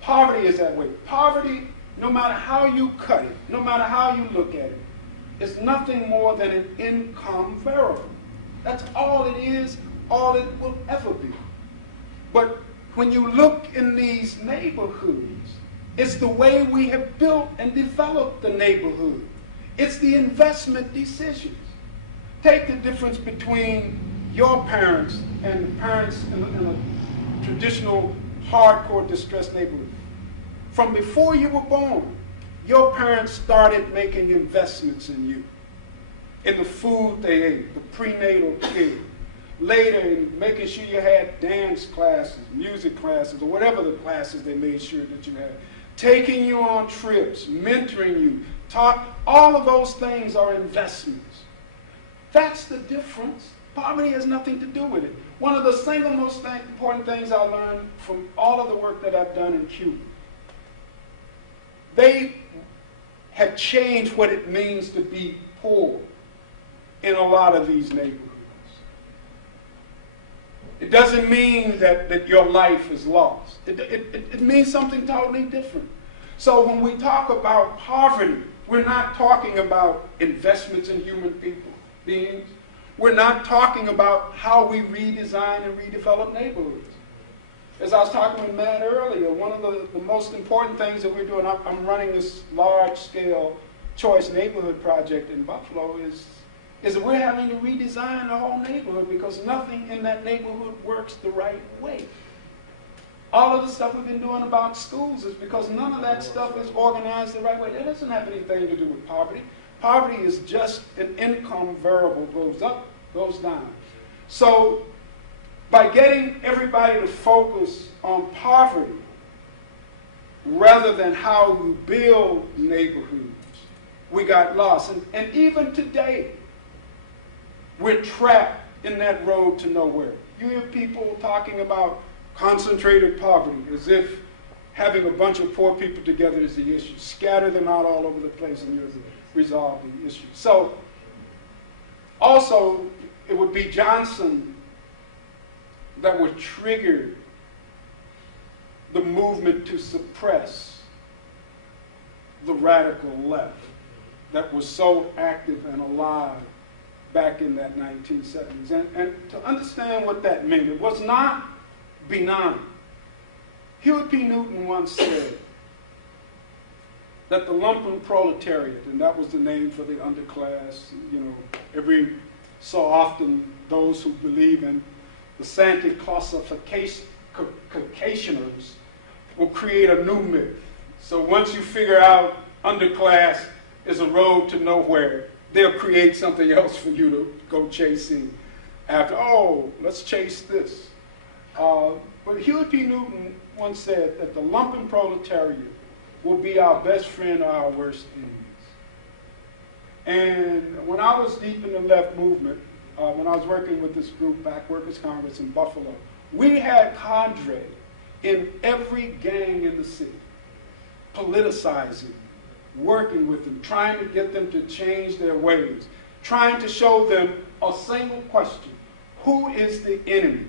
Poverty is that way. Poverty, no matter how you cut it, no matter how you look at it, is nothing more than an income variable. That's all it is, all it will ever be. But when you look in these neighborhoods, it's the way we have built and developed the neighborhood. It's the investment decisions. Take the difference between your parents and the parents in a traditional, hardcore, distressed neighborhood. From before you were born, your parents started making investments in you, in the food they ate, the prenatal care. Later, in making sure you had dance classes, music classes, or whatever the classes they made sure that you had. Taking you on trips, mentoring you, all of those things are investments. That's the difference. Poverty has nothing to do with it. One of the single most important things I learned from all of the work that I've done in Cuba, they have changed what it means to be poor in a lot of these neighborhoods. It doesn't mean that your life is lost. It means something totally different. So when we talk about poverty, we're not talking about investments in human beings. We're not talking about how we redesign and redevelop neighborhoods. As I was talking with Matt earlier, one of the most important things that we're doing, I'm running this large-scale choice neighborhood project in Buffalo, is that we're having to redesign the whole neighborhood because nothing in that neighborhood works the right way. All of the stuff we've been doing about schools is because none of that stuff is organized the right way. That doesn't have anything to do with poverty. Poverty is just an income variable, goes up, goes down. So by getting everybody to focus on poverty rather than how you build neighborhoods, we got lost. And even today, we're trapped in that road to nowhere. You hear people talking about concentrated poverty as if having a bunch of poor people together is the issue. Scatter them out all over the place and you'll resolve the issue. So also, it would be Johnson that would trigger the movement to suppress the radical left that was so active and alive back in that 1970s. And to understand what that meant, it was not benign. PhilWP Newton once said that the lumpen proletariat, and that was the name for the underclass, every so often those who believe in the Santi-classificationers will create a new myth. So once you figure out underclass is a road to nowhere, they'll create something else for you to go chasing after. Oh, let's chase this. But PhilWP Newton once said that the lumpen proletariat will be our best friend or our worst enemies. And when I was deep in the left movement, when I was working with this group, Black Workers Congress in Buffalo, we had cadre in every gang in the city, politicizing, working with them, trying to get them to change their ways, trying to show them a single question: who is the enemy?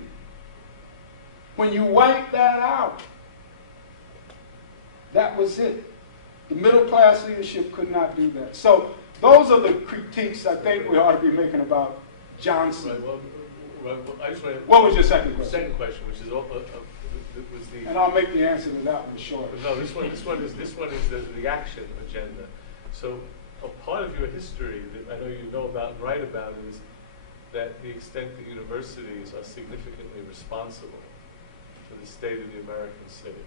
When you wipe that out, that was it. The middle class leadership could not do that. So those are the critiques I think we ought to be making about Johnson. Right, well, I just want to, what was your second question? Second question, which is was the. And I'll make the answer to that one short. No, this one is the action agenda. So a part of your history that I know you know about and write about is that the extent that universities are significantly responsible for the state of the American city,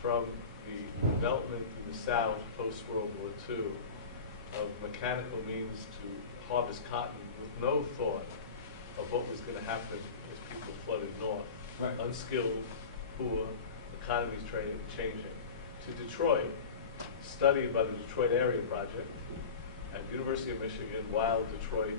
from the development in the South post-World War II of mechanical means to harvest cotton with no thought of what was going to happen as people flooded north. Right. Unskilled, poor, economies changing. To Detroit, studied by the Detroit Area Project at the University of Michigan, while Detroit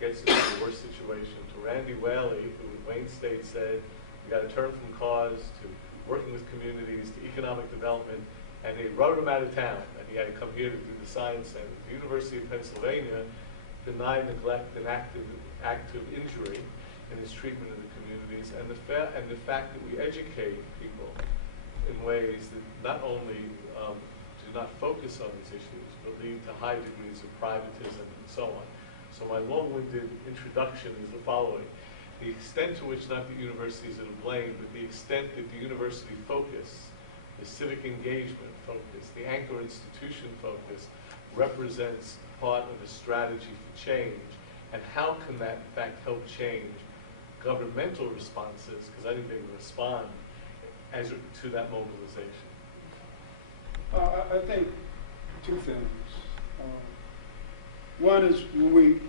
gets into the worst situation, to Randy Whaley, who at Wayne State said, we got to turn from cars to working with communities to economic development, and they wrote him out of town, and he had to come here to do the science center. The University of Pennsylvania denied neglect and active injury in its treatment of the communities, and the fact that we educate people in ways that not only do not focus on these issues, but lead to high degrees of privatism and so on. So my long-winded introduction is the following. The extent to which not the universities are to blame, but the extent that the university focus, the civic engagement focus, the anchor institution focus, represents part of a strategy for change. And how can that, in fact, help change governmental responses? Because I think they respond to that mobilization. I think two things. One is when we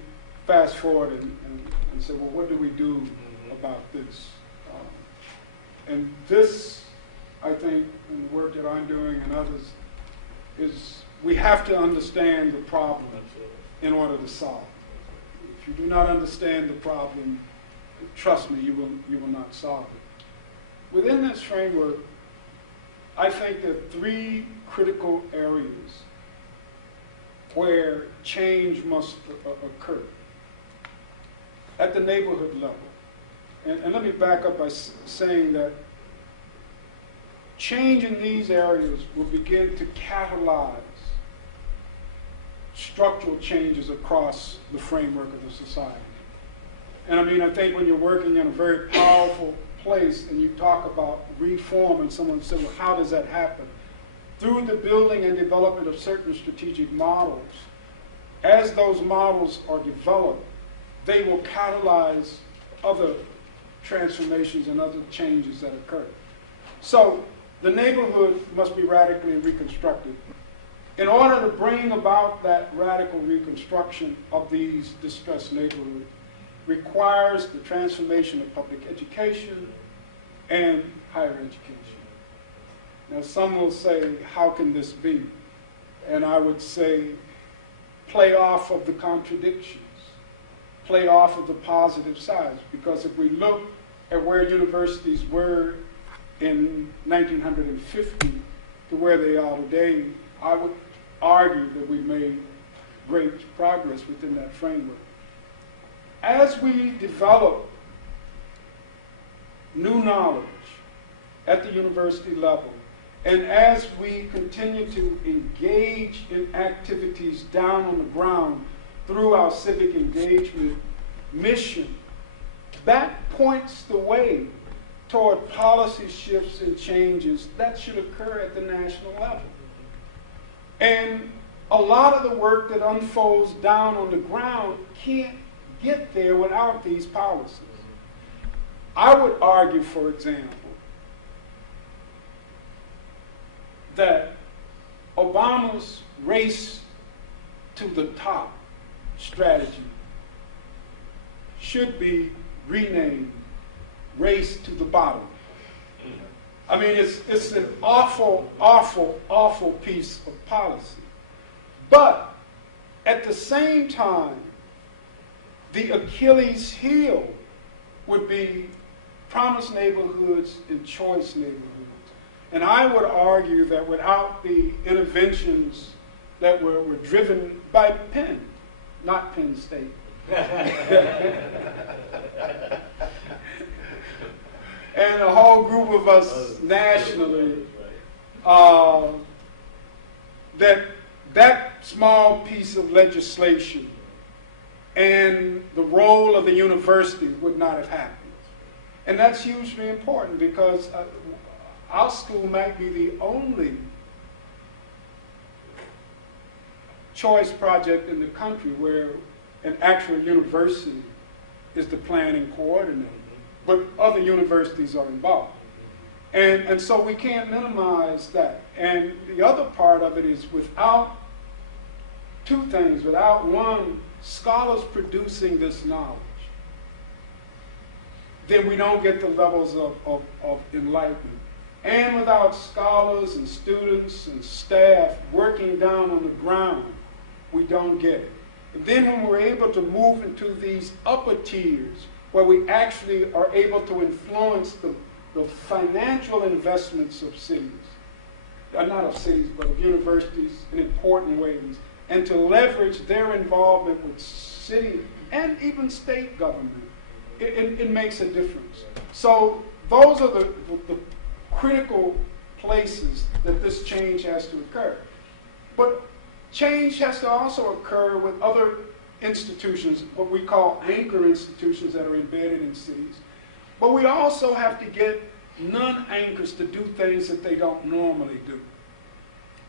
fast forward and say, well, what do we do about this? And this, I think, in the work that I'm doing and others, is we have to understand the problem in order to solve it. If you do not understand the problem, trust me, you will not solve it. Within this framework, I think there are three critical areas where change must occur at the neighborhood level. And let me back up by saying that change in these areas will begin to catalyze structural changes across the framework of the society. And I think when you're working in a very powerful place and you talk about reform and someone says, well, how does that happen? Through the building and development of certain strategic models. As those models are developed, they will catalyze other transformations and other changes that occur. So the neighborhood must be radically reconstructed. in order to bring about that radical reconstruction of these distressed neighborhoods requires the transformation of public education and higher education. Now, some will say, how can this be? And I would say, play off of the contradictions, play off of the positive sides, because if we look at where universities were in 1950 to where they are today, I would argue that we've made great progress within that framework. As we develop new knowledge at the university level, and as we continue to engage in activities down on the ground through our civic engagement mission, that points the way toward policy shifts and changes that should occur at the national level. And a lot of the work that unfolds down on the ground can't get there without these policies. I would argue, for example, that Obama's race to the top strategy should be renamed race to the bottom. I mean, it's an awful, awful, awful piece of policy. But at the same time, the Achilles heel would be promised neighborhoods and choice neighborhoods. And I would argue that without the interventions that were driven by Penn, not Penn State, and a whole group of us nationally, that small piece of legislation and the role of the university would not have happened. And that's hugely important because our school might be the only choice project in the country where an actual university is the planning coordinator, but other universities are involved. And so we can't minimize that. And the other part of it is without two things. Without one, scholars producing this knowledge, then we don't get the levels of enlightenment. And without scholars and students and staff working down on the ground, we don't get it. And then when we're able to move into these upper tiers, where we actually are able to influence the financial investments of cities, not of cities, but of universities in important ways, and to leverage their involvement with city and even state government, it makes a difference. So those are the critical places that this change has to occur. But change has to also occur with other institutions, what we call anchor institutions that are embedded in cities. But we also have to get non-anchors to do things that they don't normally do.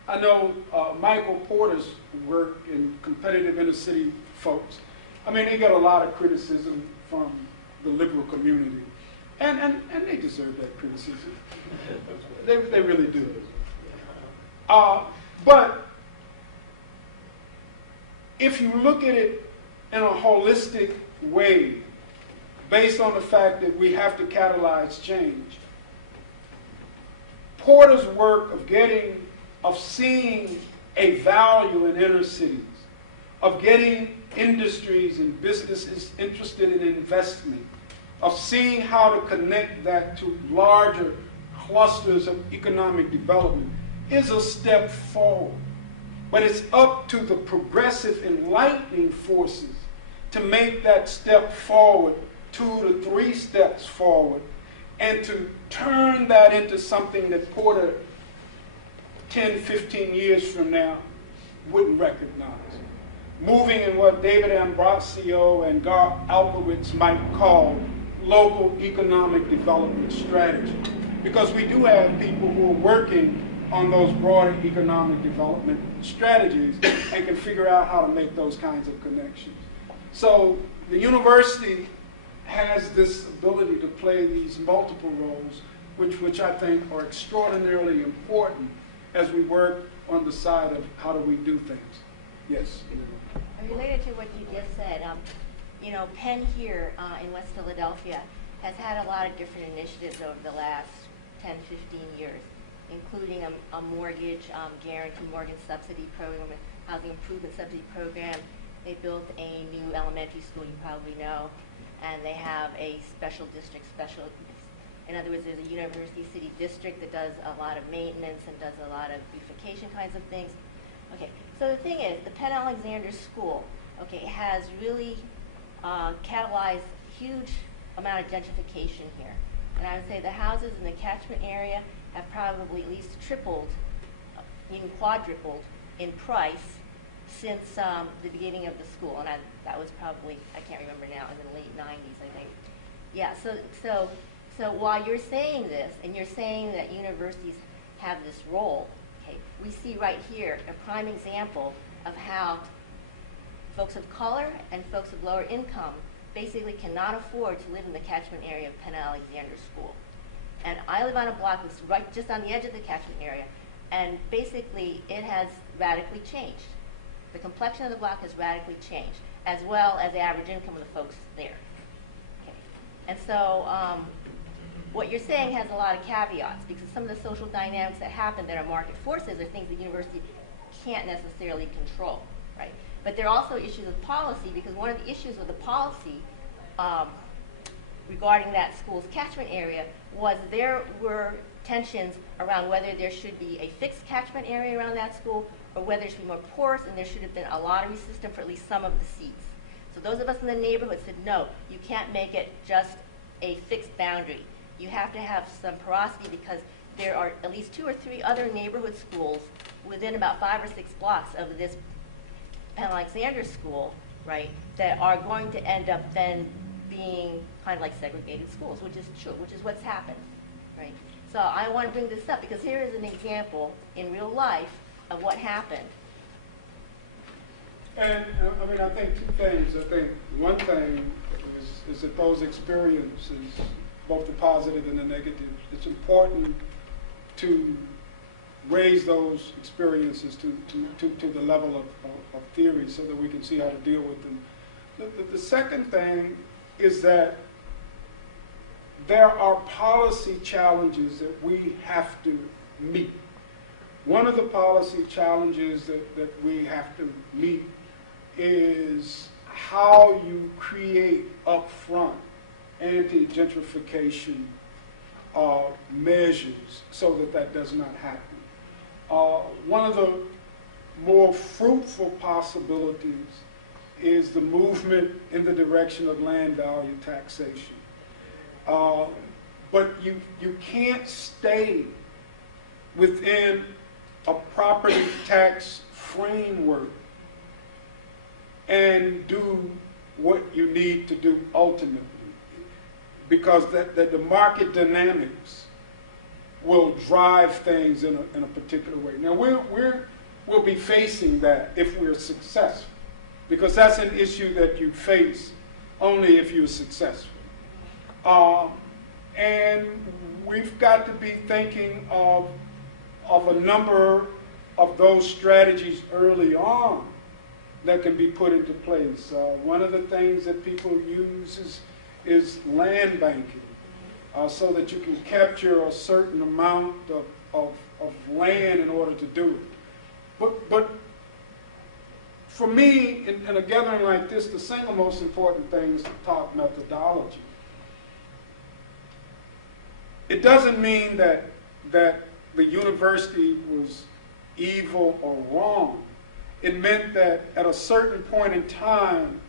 I know Michael Porter's work in competitive inner city folks. I mean, they get a lot of criticism from the liberal community. And they deserve that criticism. They really do. But if you look at it in a holistic way, based on the fact that we have to catalyze change, Porter's work of seeing a value in inner cities, of getting industries and businesses interested in investment, of seeing how to connect that to larger clusters of economic development is a step forward. But it's up to the progressive enlightening forces to make that step forward 2 to 3 steps forward and to turn that into something that Porter 10, 15 years from now wouldn't recognize. Moving in what David Ambrosio and Gar Alpowitz might call local economic development strategy. Because we do have people who are working on those broader economic development strategies and can figure out how to make those kinds of connections. So the university has this ability to play these multiple roles, which I think are extraordinarily important as we work on the side of how do we do things. Yes. Related to what you just said, you know, Penn here in West Philadelphia has had a lot of different initiatives over the last 10, 15 years, including a mortgage guarantee mortgage subsidy program, a housing improvement subsidy program. They built a new elementary school, you probably know, and they have a special district in other words, there's a university city district that does a lot of maintenance and does a lot of beautification kinds of things. Okay, so the thing is, the Penn Alexander School, okay, has really catalyzed huge amount of gentrification here. And I would say the houses in the catchment area have probably at least tripled, even quadrupled in price since the beginning of the school. And that was probably, I can't remember now, in the late 90s, I think. Yeah, so while you're saying this, and you're saying that universities have this role, okay, we see right here a prime example of how folks of color and folks of lower income basically cannot afford to live in the catchment area of Penn Alexander School. And I live on a block that's right just on the edge of the catchment area, and basically it has radically changed. The complexion of the block has radically changed, as well as the average income of the folks there. Okay. And so what you're saying has a lot of caveats, because some of the social dynamics that happen that are market forces are things the university can't necessarily control, right? But there are also issues of policy, because one of the issues with the policy regarding that school's catchment area was there were tensions around whether there should be a fixed catchment area around that school or whether it should be more porous, and there should have been a lottery system for at least some of the seats. So those of us in the neighborhood said, no, you can't make it just a fixed boundary. You have to have some porosity, because there are at least 2 or 3 other neighborhood schools within about 5 or 6 blocks of this Penn Alexander School, right, that are going to end up then being kind of like segregated schools, which is true, which is what's happened, right? So I want to bring this up because here is an example in real life of what happened. And I mean, I think 2 things. I think one thing is that those experiences, both the positive and the negative, it's important to raise those experiences to the level of theory so that we can see how to deal with them. The second thing is that there are policy challenges that we have to meet. One of the policy challenges that we have to meet is how you create upfront anti-gentrification measures so that does not happen. One of the more fruitful possibilities is the movement in the direction of land value taxation. But you can't stay within a property tax framework and do what you need to do ultimately, because the market dynamics will drive things in a particular way. Now we'll be facing that if we're successful, because that's an issue that you face only if you're successful. And we've got to be thinking of a number of those strategies early on that can be put into place. One of the things that people use is land banking, so that you can capture a certain amount of land in order to do it. But for me, in a gathering like this, the single most important thing is to talk methodology. It doesn't mean that the university was evil or wrong. It meant that at a certain point in time,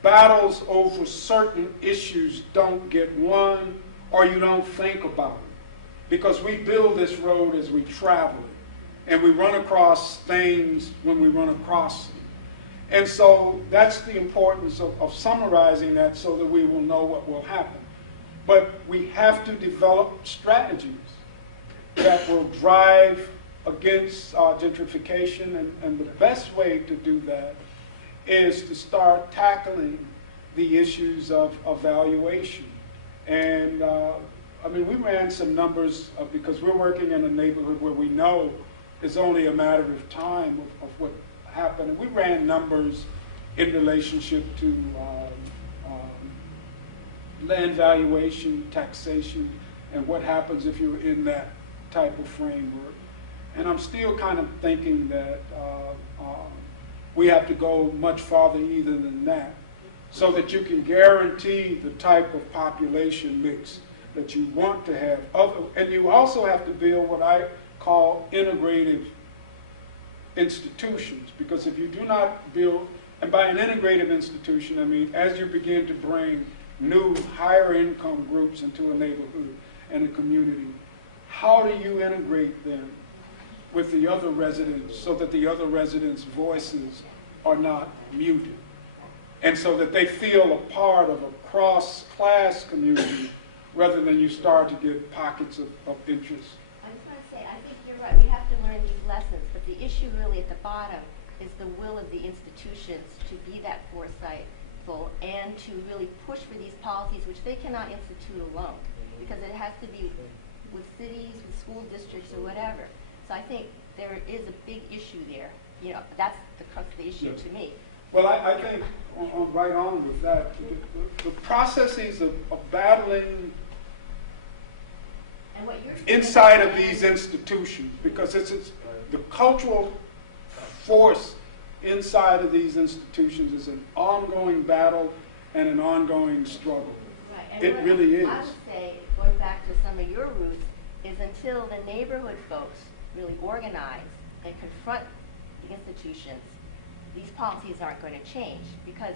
battles over certain issues don't get won, or you don't think about it. Because we build this road as we travel it, and we run across things when we run across them. And so that's the importance of summarizing that so that we will know what will happen. But we have to develop strategies that will drive against gentrification, and the best way to do that is to start tackling the issues of valuation. And I mean, we ran some numbers because we're working in a neighborhood where we know it's only a matter of time of what happened. And we ran numbers in relationship to land valuation, taxation, and what happens if you're in that type of framework. And I'm still kind of thinking that we have to go much farther either than that, so that you can guarantee the type of population mix that you want to have. And you also have to build what I call integrative institutions, because if you do not build, and by an integrative institution, I mean as you begin to bring new higher income groups into a neighborhood and a community, how do you integrate them with the other residents so that the other residents' voices are not muted, and so that they feel a part of a cross-class community rather than you start to get pockets of interest? I was going to say, I think you're right. We have to learn these lessons, but the issue really at the bottom is the will of the institutions to be that foresightful and to really push for these policies, which they cannot institute alone, because it has to be with cities, with school districts, or whatever. So I think there is a big issue there. You know, that's the crux of the issue to me. Well, I think right on with that. The processes of battling And what you're inside of these institutions, because it's the cultural force inside of these institutions is an ongoing battle and an ongoing struggle. Right. And It what really is. I would say, going back to some of your roots, is until the neighborhood folks really organize and confront the institutions, these policies aren't going to change, because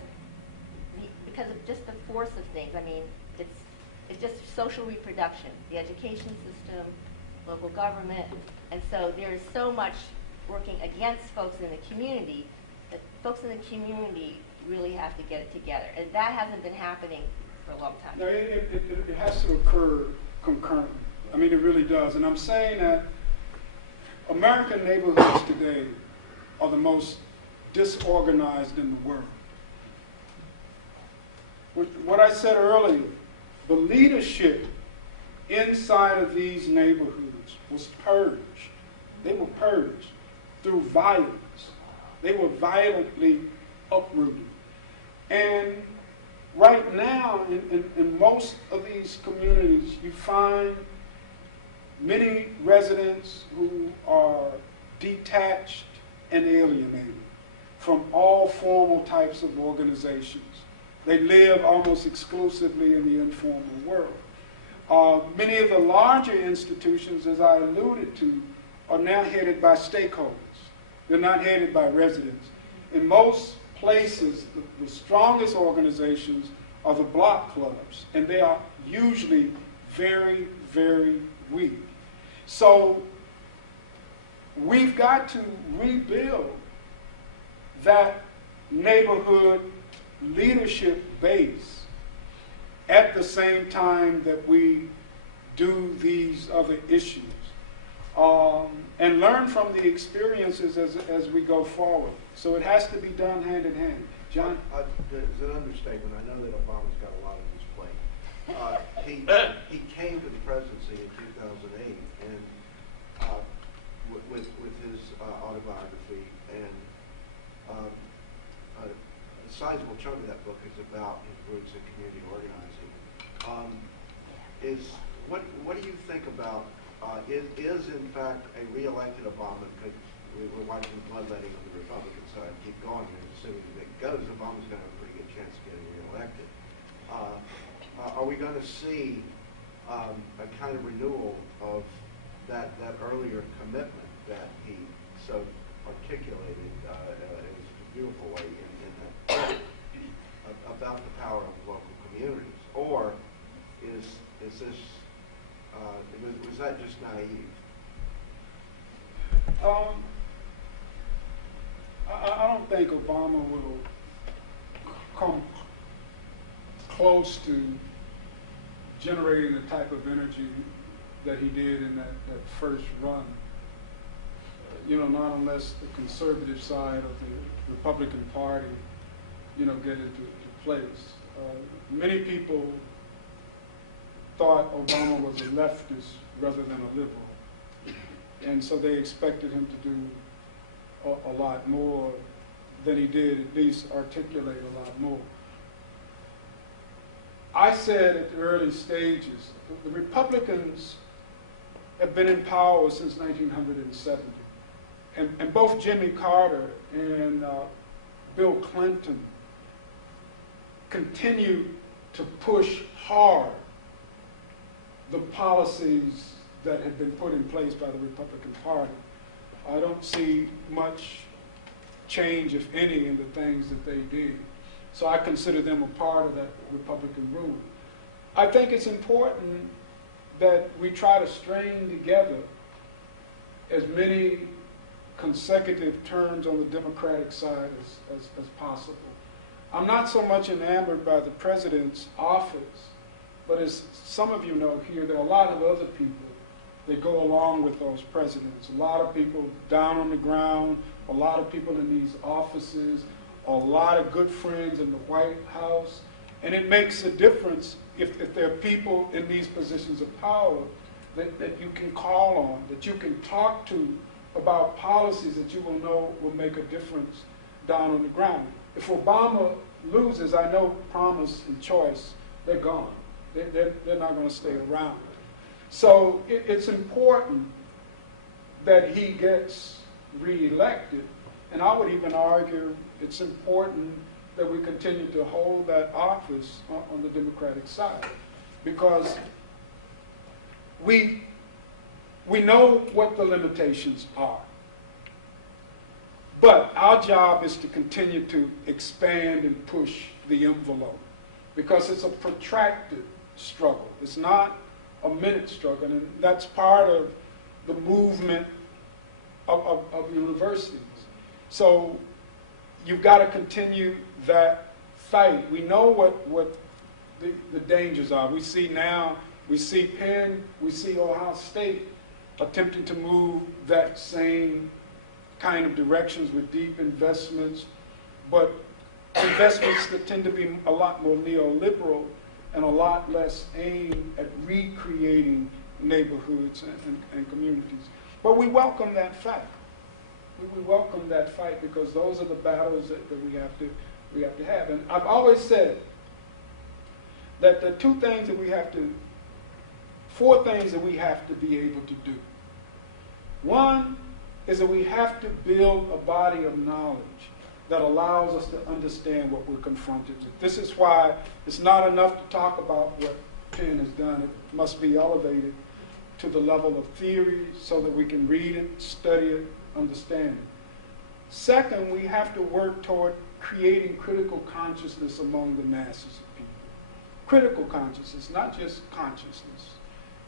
of just the force of things. I mean, it's just social reproduction, the education system, local government, and so there is so much working against folks in the community that folks in the community really have to get it together, and that hasn't been happening for a long time. No, it has to occur concurrently. I mean, it really does. And I'm saying that American neighborhoods today are the most disorganized in the world. What I said earlier, the leadership inside of these neighborhoods was purged. They were purged through violence. They were violently uprooted. And right now, in most of these communities, you find many residents who are detached and alienated from all formal types of organizations. They live almost exclusively in the informal world. Many of the larger institutions, as I alluded to, are now headed by stakeholders. They're not headed by residents. In most places, the strongest organizations are the block clubs, and they are usually very, very weak. So we've got to rebuild that neighborhood leadership base at the same time that we do these other issues, and learn from the experiences as we go forward. So it has to be done hand in hand. John? There's an understatement. I know that Obama's got a lot on his plate. He came to the presidency in 2008 and with his autobiography, and a sizable chunk of that book is about his roots in community organizing. What do you think about is in fact a re-elected Obama, because we were watching bloodletting on the Republican side keep going, and assuming that it goes, Obama's going to have a pretty good chance of getting re-elected. Are we going to see a kind of renewal of that earlier commitment that he so articulated in a beautiful way in that about the power of local communities? Or is this was that just naive? I don't think Obama will come close to generating the type of energy that he did in that first run. Not unless the conservative side of the Republican Party, get into place. Many people thought Obama was a leftist rather than a liberal. And so they expected him to do a lot more than he did, at least articulate a lot more. I said at the early stages, the Republicans have been in power since 1970. And both Jimmy Carter and Bill Clinton continue to push hard the policies that had been put in place by the Republican Party. I don't see much change, if any, in the things that they did. So I consider them a part of that Republican rule. I think it's important that we try to string together as many consecutive terms on the Democratic side as possible. I'm not so much enamored by the president's office, but as some of you know here, there are a lot of other people that go along with those presidents. A lot of people down on the ground, a lot of people in these offices, a lot of good friends in the White House. And it makes a difference if there are people in these positions of power that you can call on, that you can talk to about policies that you will know will make a difference down on the ground. If Obama loses, I know promise and choice, they're gone. They're not going to stay around. So it's important that he gets reelected. And I would even argue it's important that we continue to hold that office on the Democratic side, because we know what the limitations are. But our job is to continue to expand and push the envelope, because it's a protracted struggle. It's not a minute struggle, and that's part of the movement of universities. So you've got to continue that fight. We know what the dangers are. We see Penn, we see Ohio State attempting to move that same kind of directions with deep investments, but investments that tend to be a lot more neoliberal and a lot less aimed at recreating neighborhoods and communities. But we welcome that fight. We welcome that fight because those are the battles that we have to have. And I've always said that the four things that we have to be able to do. One is that we have to build a body of knowledge that allows us to understand what we're confronted with. This is why it's not enough to talk about what Penn has done. It must be elevated to the level of theory so that we can read it, study it, understand it. Second, we have to work toward creating critical consciousness among the masses of people. Critical consciousness, not just consciousness,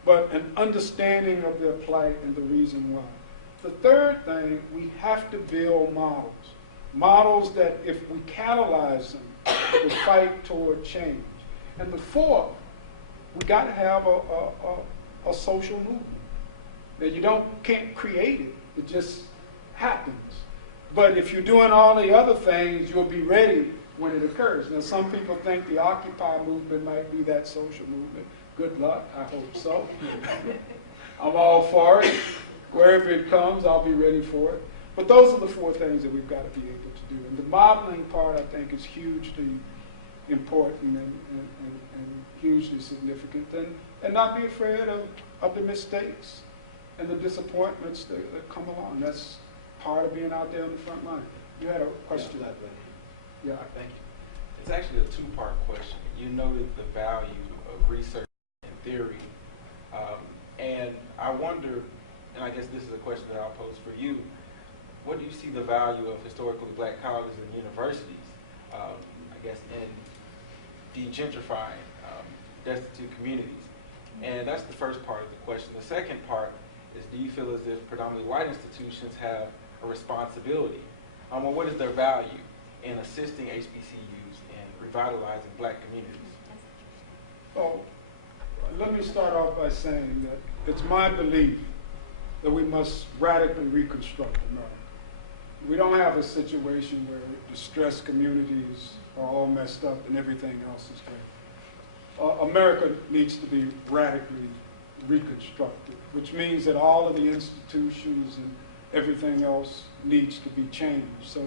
but an understanding of their plight and the reason why. The third thing, we have to build models. Models that, if we catalyze them, will fight toward change. And the fourth, we got to have a social movement. Now, you can't create it, it just happens. But if you're doing all the other things, you'll be ready when it occurs. Now, some people think the Occupy movement might be that social movement. Good luck, I hope so. I'm all for it. Wherever it comes, I'll be ready for it. But those are the four things that we've got to be able to do. And the modeling part, I think, is hugely important and hugely significant. And not be afraid of the mistakes and the disappointments that come along. That's part of being out there on the front line. You had a question? Yeah, thank you. It's actually a two-part question. You noted the value of research and theory. And I wonder, and I guess this is a question that I'll pose for you, what do you see the value of historically black colleges and universities, I guess, in degentrifying destitute communities? And that's the first part of the question. The second part is, do you feel as if predominantly white institutions have a responsibility? Or what is their value in assisting HBCUs in revitalizing black communities? Well, let me start off by saying that it's my belief that we must radically reconstruct America. We don't have a situation where distressed communities are all messed up and everything else is great. America needs to be radically reconstructed, which means that all of the institutions and everything else needs to be changed. So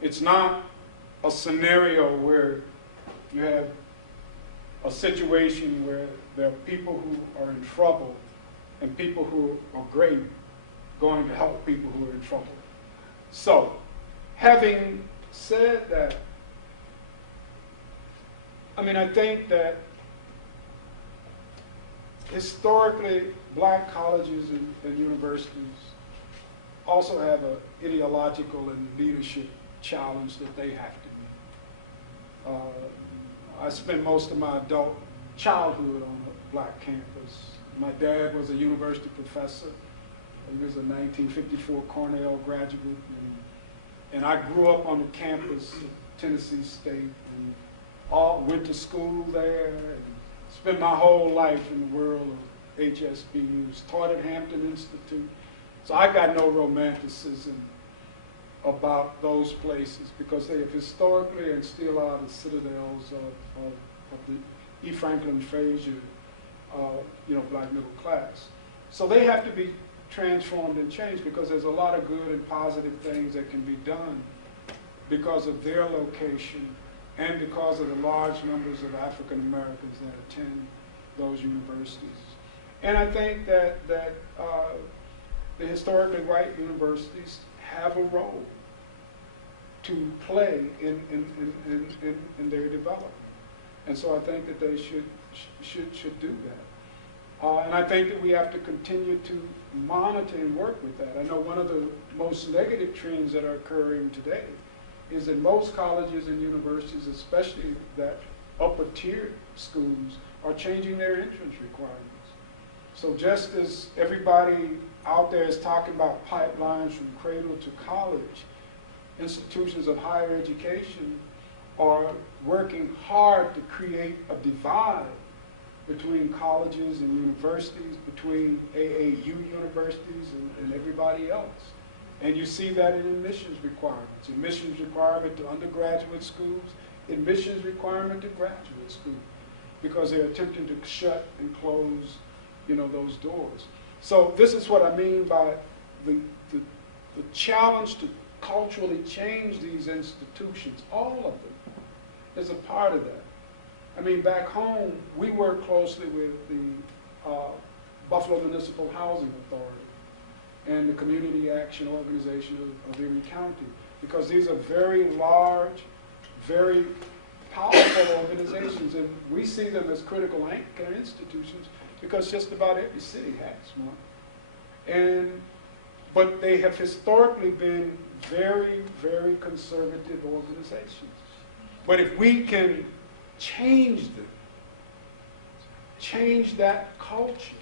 it's not a scenario where you have a situation where there are people who are in trouble and people who are great going to help people who are in trouble. So, having said that, I think that historically black colleges and universities also have an ideological and leadership challenge that they have to meet. I spent most of my adult childhood on a black campus. My dad was a university professor. He was a 1954 Cornell graduate. And I grew up on the campus of Tennessee State and went to school there and spent my whole life in the world of HSBUs, taught at Hampton Institute. So I got no romanticism about those places because they have historically and still are the citadels of the E. Franklin Frazier, black middle class. So they have to be transformed and changed because there's a lot of good and positive things that can be done because of their location and because of the large numbers of African Americans that attend those universities. And I think that the historically white universities have a role to play in their development. And so I think that they should do that. And I think that we have to continue to monitor and work with that. I know one of the most negative trends that are occurring today is that most colleges and universities, especially that upper tier schools, are changing their entrance requirements. So just as everybody out there is talking about pipelines from cradle to college, institutions of higher education are working hard to create a divide between colleges and universities, between AAU universities and everybody else. And you see that in admissions requirements. Admissions requirement to undergraduate schools, admissions requirement to graduate schools, because they're attempting to shut and close, those doors. So this is what I mean by the challenge to culturally change these institutions, all of them, is a part of that. Back home, we work closely with the Buffalo Municipal Housing Authority and the Community Action Organization of Erie County, because these are very large, very powerful organizations, and we see them as critical anchor institutions because just about every city has one. But they have historically been very, very conservative organizations. But if we can change them, change that culture,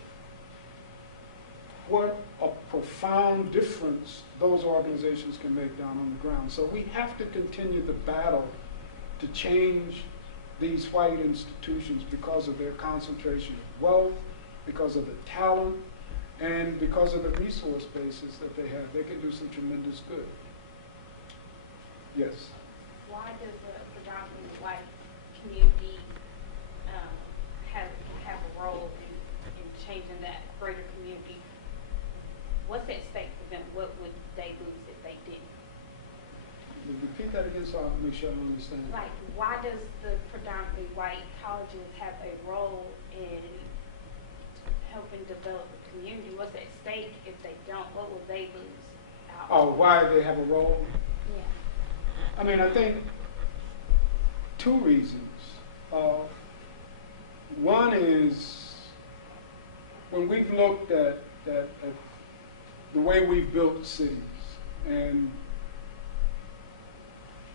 what a profound difference those organizations can make down on the ground. So we have to continue the battle to change these white institutions because of their concentration of wealth, because of the talent, and because of the resource bases that they have. They can do some tremendous good. Yes? Why does the predominantly white community have a role in changing that greater community? What's at stake for them? What would they lose if they didn't? Repeat that again so I'll make sure I understand. Like, why does the predominantly white colleges have a role in helping develop the community? What's at stake if they don't? What will they lose out? Oh, why they have a role? Yeah. I think two reasons. One is when we've looked at the way we've built cities and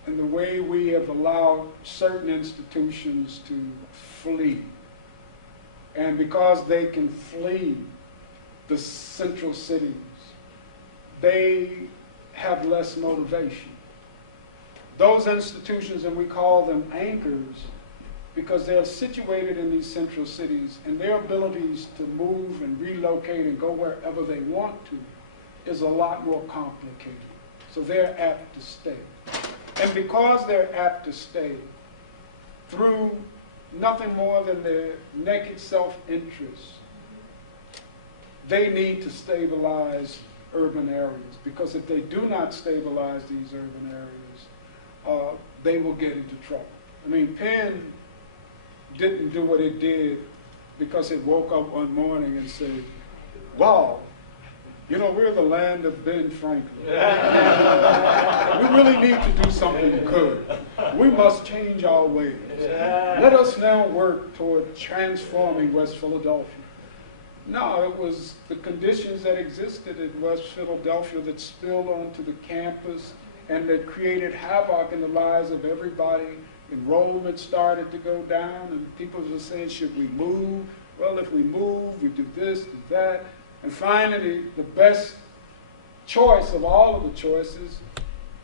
the way we have allowed certain institutions to flee. And because they can flee the central cities, they have less motivation. Those institutions, and we call them anchors, because they're situated in these central cities, and their abilities to move and relocate and go wherever they want to is a lot more complicated. So they're apt to stay. And because they're apt to stay, through nothing more than their naked self-interest, they need to stabilize urban areas, because if they do not stabilize these urban areas, they will get into trouble. I mean, Penn didn't do what it did because it woke up one morning and said, wow, you know, we're the land of Ben Franklin. We really need to do something good. We must change our ways. Let us now work toward transforming West Philadelphia. No, it was the conditions that existed in West Philadelphia that spilled onto the campus and that created havoc in the lives of everybody. Enrollment started to go down, and people were saying, should we move? Well, if we move, we do this, do that. And finally, the best choice of all of the choices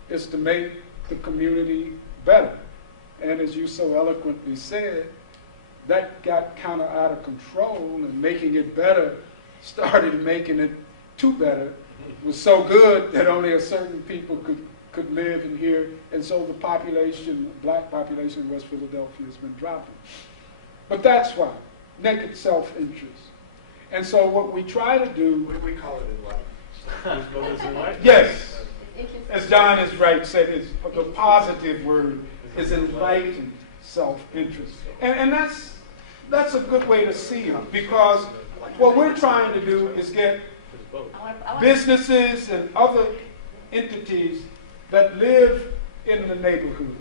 is to make the community better. And as you so eloquently said, that got kind of out of control, and making it better started making it too better. It was so good that only a certain people could live in here, and so the population, black population in West Philadelphia has been dropping. But that's why, naked self-interest. And so what we try to do... We call it enlightenment. Yes, as John is right, said, is the positive word is enlightened self-interest. And that's a good way to see it, because what we're trying to do is get businesses and other entities that live in the neighborhood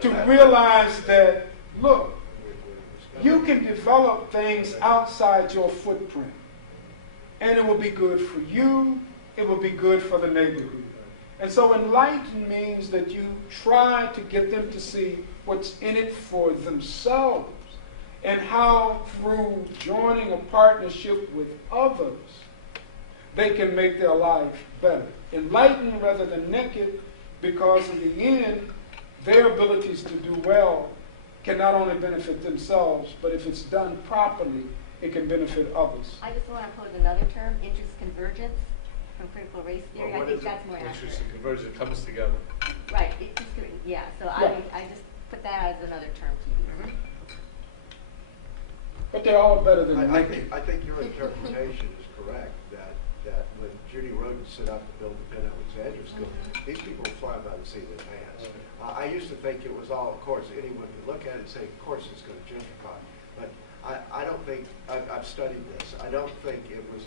to realize that, look, you can develop things outside your footprint, and it will be good for you, it will be good for the neighborhood. And so enlighten means that you try to get them to see what's in it for themselves, and how through joining a partnership with others, they can make their life better. Enlighten rather than naked, because in the end, their abilities to do well can not only benefit themselves, but if it's done properly, it can benefit others. I just want to pose another term, interest convergence from critical race theory. I think that's more accurate. Interest and conversion comes together. Right, yeah, so Right. I just put that as another term to use. But they're all better than I naked. think your interpretation is correct, that when Judy Roden set out to build the Penn Alexandria School, these people were flying by the seat of their pants. I used to think it was all, of course, anyone could look at it and say, of course it's going to gentrify. But I don't think, I've studied this, I don't think it was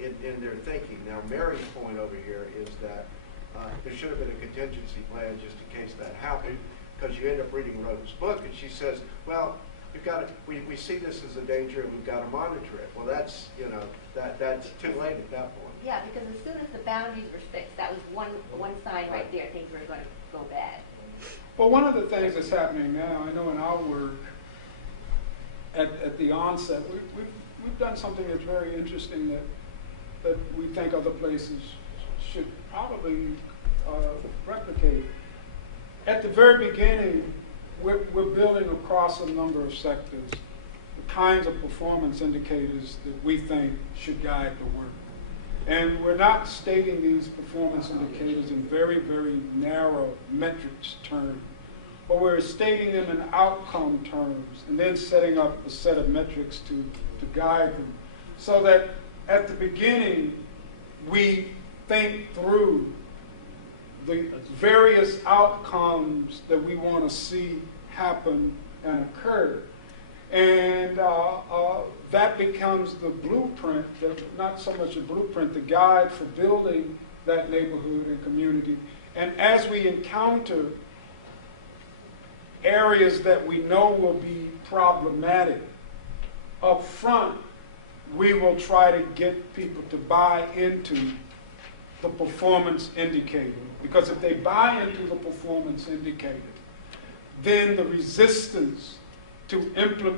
in their thinking. Now, Mary's point over here is that there should have been a contingency plan just in case that happened, because you end up reading Roden's book, and she says, well, we've got to, we see this as a danger, and we've got to monitor it. Well, that's, you know, that's too late at that point. Yeah, because as soon as the boundaries were fixed, that was one sign right there, things were going to go bad. Well, one of the things that's happening now, I know in our work, at the onset, we've done something that's very interesting that we think other places should probably replicate. At the very beginning, we're building across a number of sectors the kinds of performance indicators that we think should guide the work. And we're not stating these performance indicators in very, very narrow metrics terms, but we're stating them in outcome terms and then setting up a set of metrics to guide them, so that at the beginning we think through the various outcomes that we want to see happen and occur. And that becomes the blueprint, not so much a blueprint, the guide for building that neighborhood and community. And as we encounter areas that we know will be problematic, up front, we will try to get people to buy into the performance indicator. Because if they buy into the performance indicator, then the resistance to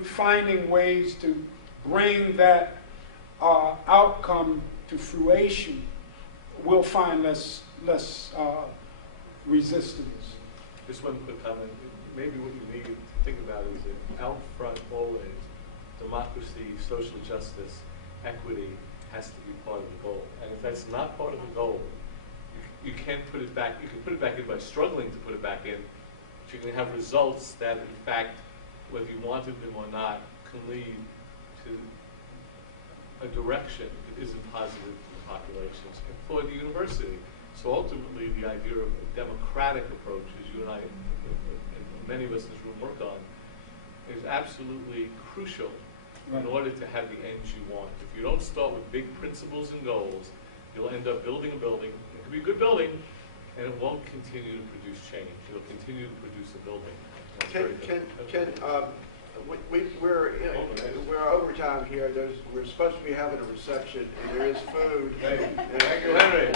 finding ways to bring that outcome to fruition will find less resistance. Just one quick comment. Maybe what you need to think about is that out front always, democracy, social justice, equity has to be part of the goal. And if that's not part of the goal, you can't put it back. You can put it back in by struggling to put it back in, but you can have results that, in fact, whether you wanted them or not, can lead to a direction that isn't positive for the populations and for the university. So ultimately, the idea of a democratic approach, as you and I, and many of us in this room work on, is absolutely crucial in order to have the ends you want. If you don't start with big principles and goals, you'll end up building a building. It could be a good building, and it won't continue to produce change. It'll continue to produce a building. We're overtime here. We're supposed to be having a reception, and there is food. Thank you, Henry.